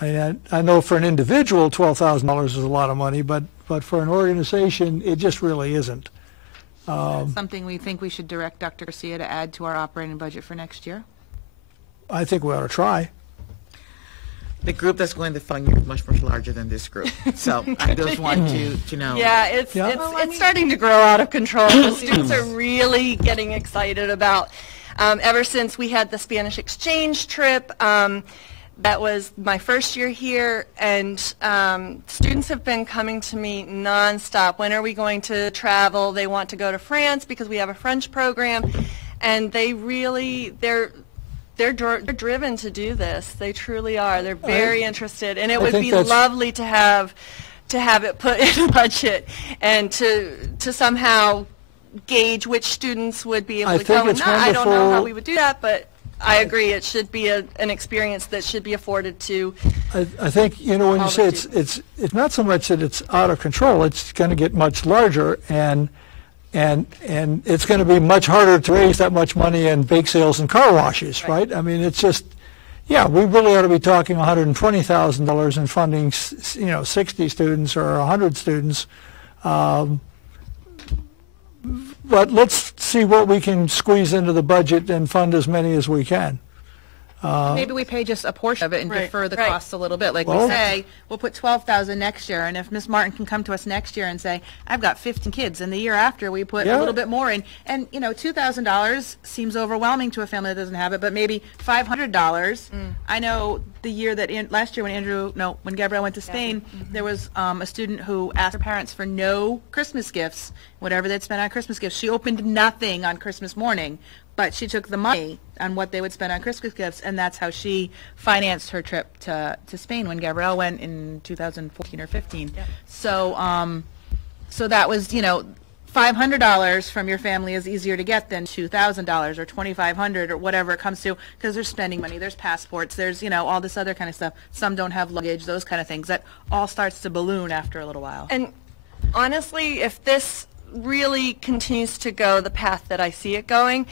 I know for an individual, $12,000 is a lot of money, but for an organization, it just really isn't. Something we think we should direct Dr. Garcia to add to our operating budget for next year? I think we ought to try. The group that's going to fund you is much larger than this group. So I just want to know. Yeah, it's starting to grow out of control. The students are really getting excited about, ever since we had the Spanish exchange trip, that was my first year here, and students have been coming to me nonstop. When are we going to travel? They want to go to France because we have a French program, and they're driven to do this. They truly are. They're very interested, and it would be lovely to have it put in a budget and to somehow gauge which students would be able to go and not. I don't know how we would do that, but I agree. It should be an experience that should be afforded to. I think when you say it's not so much that it's out of control. It's going to get much larger, and it's going to be much harder to raise that much money in bake sales and car washes, right? I mean, it's just, we really ought to be talking $120,000 in funding, 60 students or 100 students. But let's see what we can squeeze into the budget and fund as many as we can. Maybe we pay just a portion of it and defer the costs a little bit. Like we say, we'll put $12,000 next year, and if Ms. Martin can come to us next year and say, I've got 15 kids, and the year after we put a little bit more in, and $2,000 seems overwhelming to a family that doesn't have it, but maybe $500. I know the year that last year when Gabrielle went to Spain, there was a student who asked her parents for no Christmas gifts, whatever they'd spent on Christmas gifts. She opened nothing on Christmas morning, but she took the money on what they would spend on Christmas gifts, and that's how she financed her trip to Spain when Gabrielle went in 2014 or 15. Yep. So that was, $500 from your family is easier to get than $2,000 or $2,500 or whatever it comes to, because there's spending money, there's passports, there's, all this other kind of stuff. Some don't have luggage, those kind of things. That all starts to balloon after a little while. And honestly, if this really continues to go the path that I see it going,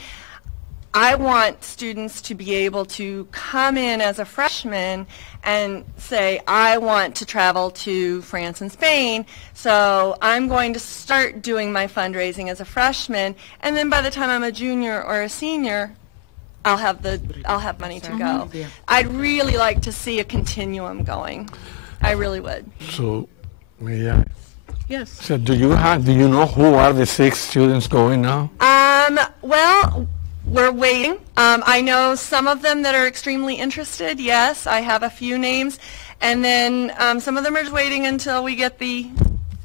I want students to be able to come in as a freshman and say, I want to travel to France and Spain, so I'm going to start doing my fundraising as a freshman, and then by the time I'm a junior or a senior, I'll have money to go. Yeah. I'd really like to see a continuum going. I really would. So, yeah. Yes. So do you know who are the 6 students going now? Well, we're waiting. I know some of them that are extremely interested. Yes, I have a few names, and then some of them are just waiting until we get the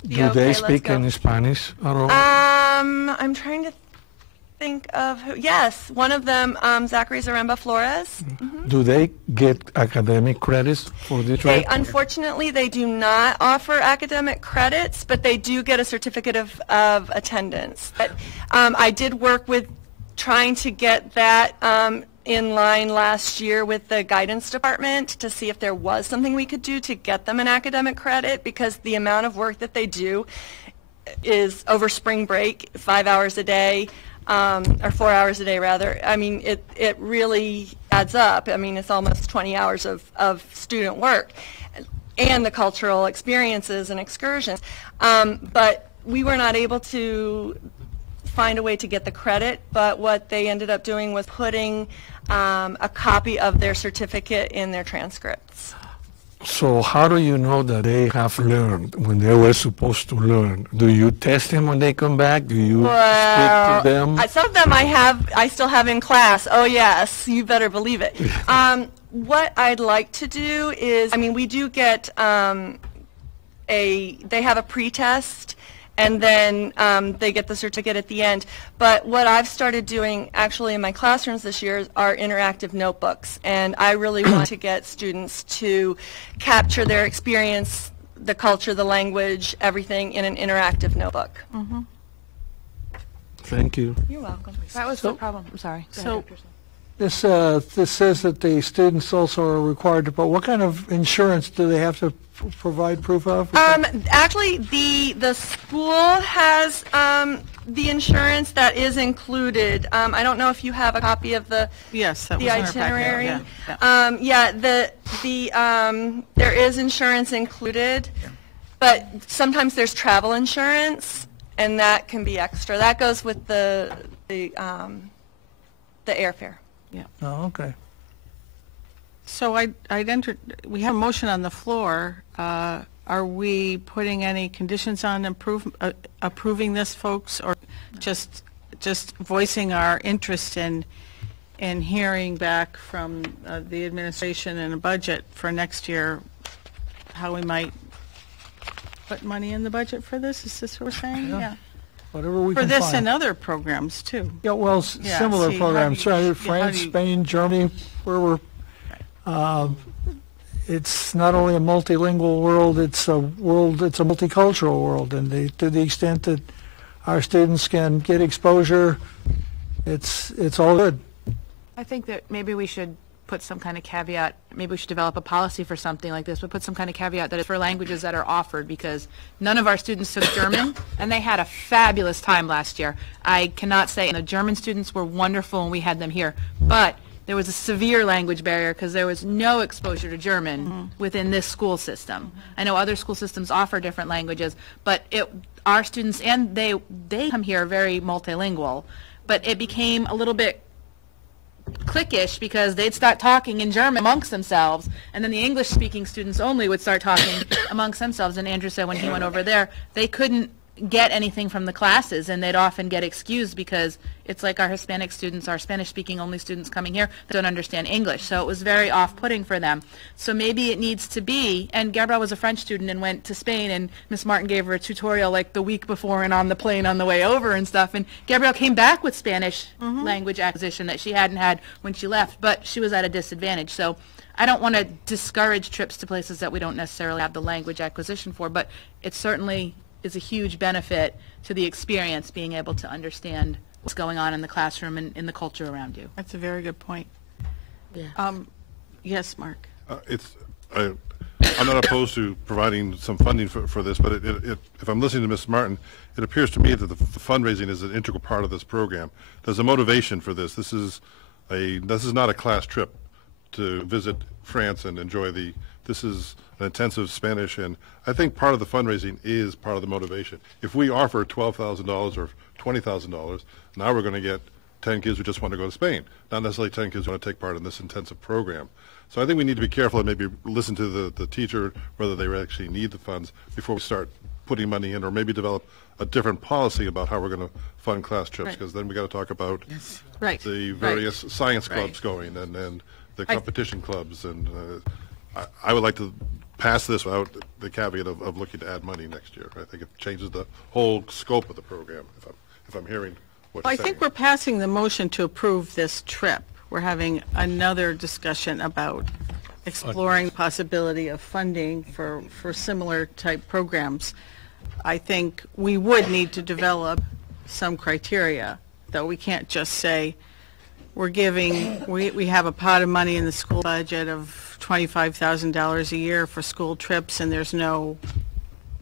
Do they speak any Spanish at all? I'm trying to think of who. Yes, one of them, Zachary Zaremba Flores. Do they get academic credits for this They, ride? unfortunately, they do not offer academic credits, but they do get a certificate of attendance. But I did work with trying to get that in line last year with the guidance department to see if there was something we could do to get them an academic credit, because the amount of work that they do is over spring break, 5 hours a day. Or 4 hours a day, rather. I mean, it really adds up. I mean, it's almost 20 hours of student work and the cultural experiences and excursions. But we were not able to find a way to get the credit, but what they ended up doing was putting a copy of their certificate in their transcripts. So how do you know that they have learned when they were supposed to learn? Do you test them when they come back? Do you speak to them? Some of them I still have in class. Oh yes, you better believe it. What I'd like to do is, I mean, we do get they have a pre-test, and then they get the certificate at the end. But what I've started doing actually in my classrooms this year are interactive notebooks, and I really want to get students to capture their experience, the culture, the language, everything in an interactive notebook. Mm-hmm. Thank you. You're welcome. That was the problem. I'm sorry. Go ahead. This says that the students also are required to, but what kind of insurance do they have to provide proof of? Actually, the school has the insurance that is included. I don't know if you have a copy of the Yes, that the was in our packet. itinerary. Yeah. There is insurance included, but sometimes there's travel insurance, and that can be extra. That goes with the airfare. Yeah. Oh, okay. So I'd enter, we have a motion on the floor. Are we putting any conditions on approving this, folks, or just voicing our interest in hearing back from the administration and a budget for next year, how we might put money in the budget for this? Is this what we're saying? Yeah. Whatever we For can this find. and other programs, too. Yeah, well, Yeah, similar see, programs, how do you- France, how do you- Spain, Germany, where we're, it's not only a multilingual world, it's a multicultural world, and to the extent that our students can get exposure, it's all good. I think that maybe we should put some kind of caveat, maybe we should develop a policy for something like this, but put some kind of caveat that it's for languages that are offered, because none of our students took German, and they had a fabulous time last year. I cannot say, and the German students were wonderful, and we had them here, but there was a severe language barrier because there was no exposure to German within this school system. I know other school systems offer different languages, but our students, and they come here very multilingual, but it became a little bit cliquish because they'd start talking in German amongst themselves, and then the English-speaking students only would start talking amongst themselves. And Andrew said when he went over there, they couldn't get anything from the classes, and they'd often get excused because it's like our Hispanic students, our Spanish-speaking only students coming here, don't understand English. So it was very off-putting for them. So maybe it needs to be, and Gabrielle was a French student and went to Spain, and Miss Martin gave her a tutorial like the week before and on the plane on the way over and stuff, and Gabrielle came back with Spanish language acquisition that she hadn't had when she left, but she was at a disadvantage. So I don't want to discourage trips to places that we don't necessarily have the language acquisition for, but it certainly is a huge benefit to the experience, being able to understand what's going on in the classroom and in the culture around you. That's a very good point. Yeah. Yes, Mark. I'm not opposed to providing some funding for this, but if I'm listening to Ms. Martin, it appears to me that the fundraising is an integral part of this program. There's a motivation for this. This is not a class trip to visit France and enjoy this is an intensive Spanish, and I think part of the fundraising is part of the motivation. If we offer $12,000 or $20,000, now we're going to get 10 kids who just want to go to Spain, not necessarily 10 kids who want to take part in this intensive program. So I think we need to be careful and maybe listen to the teacher, whether they actually need the funds before we start putting money in, or maybe develop a different policy about how we're going to fund class trips, because then we got to talk about the various science clubs going and the competition clubs. And I would like to pass this without the caveat of looking to add money next year. I think it changes the whole scope of the program, if I'm hearing what Well, I to think say. we're passing the motion to approve this trip. We're having another discussion about exploring the possibility of funding for similar type programs. I think we would need to develop some criteria, though we can't just say, we're giving, we have a pot of money in the school budget of $25,000 a year for school trips, and there's no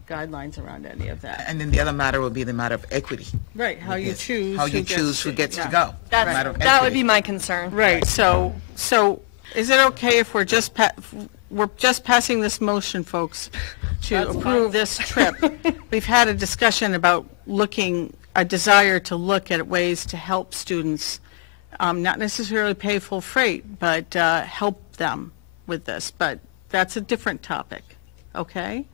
guidelines around any of that. And then the other matter will be the matter of equity. Right, how you choose. How you gets choose who gets to yeah. go. That's, Matter of that would equity. be my concern. Right, so is it okay if we're just passing this motion, folks, to approve this trip? We've had a discussion about a desire to look at ways to help students, not necessarily pay full freight, but help them with this. But that's a different topic, okay?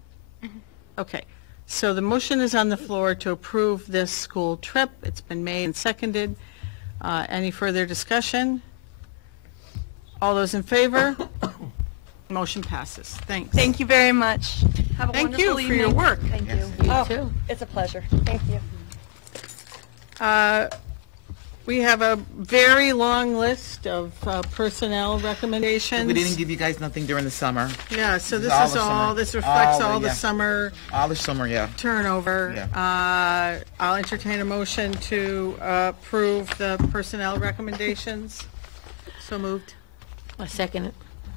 Okay, so the motion is on the floor to approve this school trip. It's been made and seconded. Any further discussion? All those in favor? Motion passes. Thanks. Thank you very much. Have a Thank wonderful you evening. for your work. Thank you. You too. It's a pleasure. Thank you. We have a very long list of personnel recommendations. We didn't give you guys nothing during the summer. Yeah, so this all is the all, summer. this reflects All all the- the yeah. summer All the summer, yeah. turnover. Yeah. I'll entertain a motion to approve the personnel recommendations. So moved. I second it.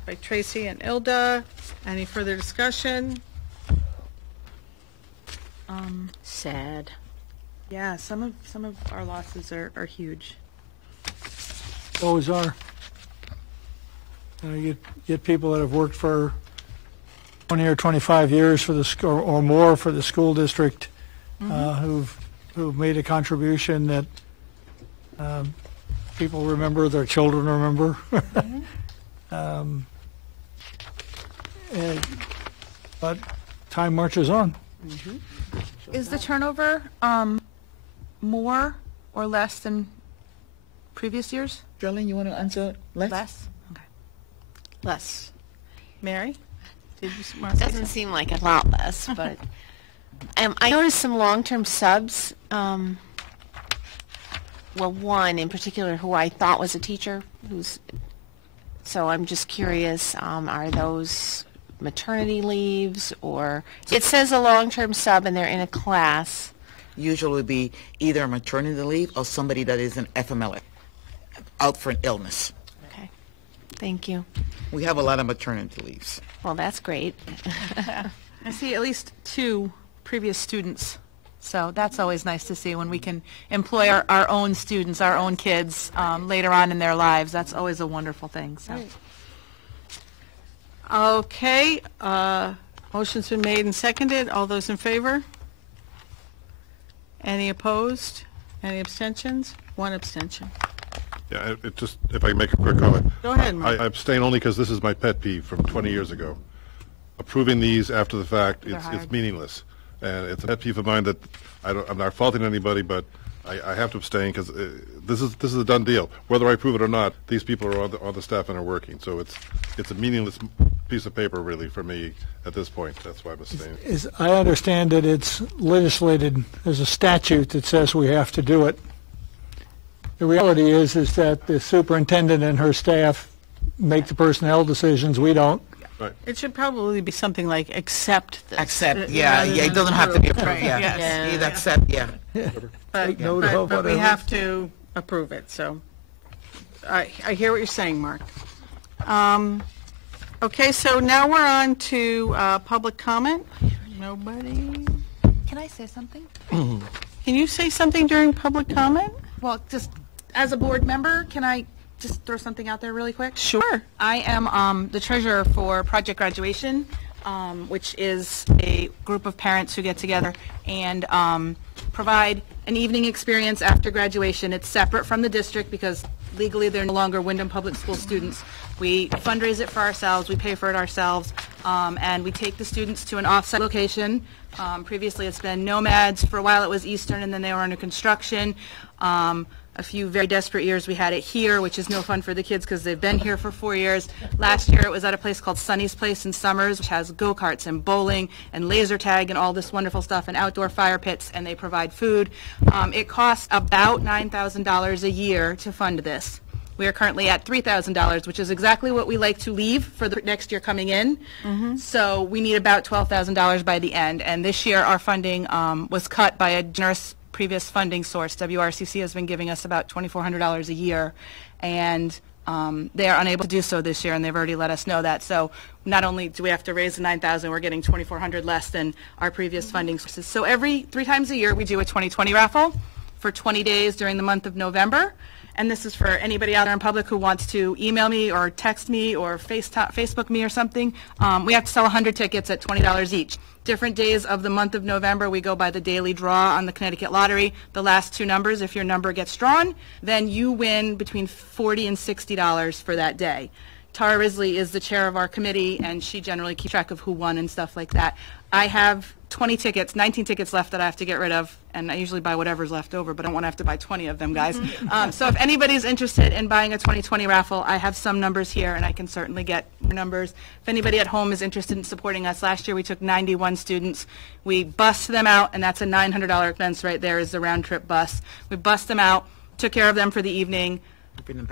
By Tracy and Ilda. Any further discussion? Sad. Yeah, some of our losses are huge. Always are. You get people that have worked for 20 or 25 years for the school or more for the school district, who've made a contribution that people remember, their children remember. But time marches on. Is the turnover more or less than previous years? Jolene, you want to answer? Less? Okay. Less. Mary? Did you It want to say doesn't seem like a lot less, but I noticed some long-term subs. Well, one in particular who I thought was a teacher, so I'm just curious, are those maternity leaves, or it says a long-term sub and they're in a class? Usually would be either a maternity leave or somebody that is an FMLA, out for an illness. Okay, thank you. We have a lot of maternity leaves. Well, that's great. I see at least 2 previous students, so that's always nice to see when we can employ our own students, our own kids later on in their lives. That's always a wonderful thing. So. Right. Okay, motion's been made and seconded. All those in favor? Any opposed? Any abstentions? 1 abstention. Yeah, it just, if I can make a quick comment. Go ahead, Mike. I abstain only because this is my pet peeve from 20 years ago. Approving these after the fact, They're it's hard. meaningless. And it's a pet peeve of mine that I'm not faulting anybody, but I have to abstain because this is a done deal. Whether I approve it or not, these people are on the staff and are working. So it's a meaningless piece of paper really for me at this point. That's why I'm abstaining. I understand that it's legislated, there's a statute that says we have to do it. The reality is that the superintendent and her staff make the personnel decisions, we don't. Right. It should probably be something like accept this. Accept, yeah, rather yeah, it than doesn't have to be approve. approved, Right, yeah. yes. Either accept, yeah. But note of we whatever. have to approve it, so I hear what you're saying, Mark. Okay, so now we're on to public comment. Nobody? Can I say something? Can you say something during public comment? Well, just as a board member, can I just throw something out there really quick? Sure. I am the treasurer for Project Graduation, which is a group of parents who get together and provide an evening experience after graduation. It's separate from the district because legally they're no longer Windham Public School students. We fundraise it for ourselves, we pay for it ourselves, and we take the students to an off-site location. Previously it's been Nomads, for a while it was Eastern, and then they were under construction. A few very desperate years, we had it here, which is no fun for the kids because they've been here for 4 years. Last year, it was at a place called Sunny's Place in Summers, which has go-karts and bowling and laser tag and all this wonderful stuff and outdoor fire pits, and they provide food. It costs about $9,000 a year to fund this. We are currently at $3,000, which is exactly what we like to leave for the next year coming in. So we need about $12,000 by the end. And this year, our funding was cut by a generous previous funding source. WRCC has been giving us about $2,400 a year, and they are unable to do so this year, and they've already let us know that. So not only do we have to raise the $9,000, we're getting $2,400 less than our previous funding sources. So 3 times a year, we do a 2020 raffle for 20 days during the month of November. And this is for anybody out there in public who wants to email me or text me or Facebook me or something. We have to sell 100 tickets at $20 each. Different days of the month of November, we go by the daily draw on the Connecticut Lottery. The last 2 numbers, if your number gets drawn, then you win between $40 and $60 for that day. Tara Risley is the chair of our committee, and she generally keeps track of who won and stuff like that. I have 19 tickets left that I have to get rid of, and I usually buy whatever's left over, but I don't want to have to buy 20 of them, guys. So if anybody's interested in buying a 2020 raffle, I have some numbers here, and I can certainly get more numbers. If anybody at home is interested in supporting us, last year we took 91 students. We bussed them out, and that's a $900 expense right there is the round-trip bus. We bussed them out, took care of them for the evening,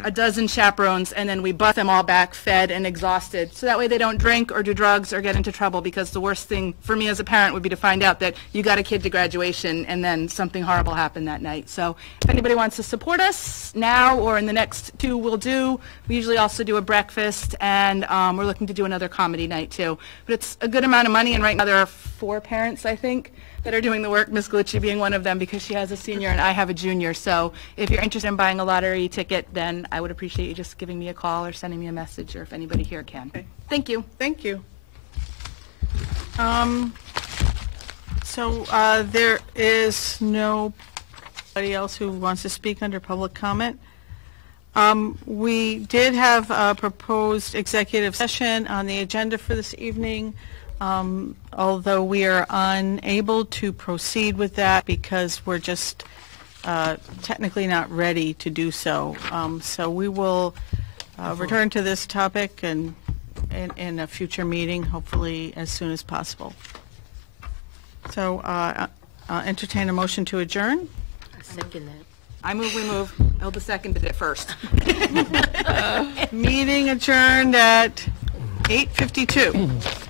a dozen chaperones, and then we bus them all back fed and exhausted, so that way they don't drink or do drugs or get into trouble, because the worst thing for me as a parent would be to find out that you got a kid to graduation and then something horrible happened that night. So if anybody wants to support us now or in the next 2, we'll do. We usually also do a breakfast, and we're looking to do another comedy night too. But it's a good amount of money, and right now there are 4 parents, I think, that are doing the work, Ms. Galucci being one of them, because she has a senior and I have a junior. So if you're interested in buying a lottery ticket, then I would appreciate you just giving me a call or sending me a message, or if anybody here can. Okay. Thank you. Thank you. So there is nobody else who wants to speak under public comment. We did have a proposed executive session on the agenda for this evening. Although we are unable to proceed with that because we're just technically not ready to do so. So we will return to this topic in a future meeting, hopefully as soon as possible. So I'll entertain a motion to adjourn. I second that. I move, we move. Elba seconded it first. Meeting adjourned at 8:52.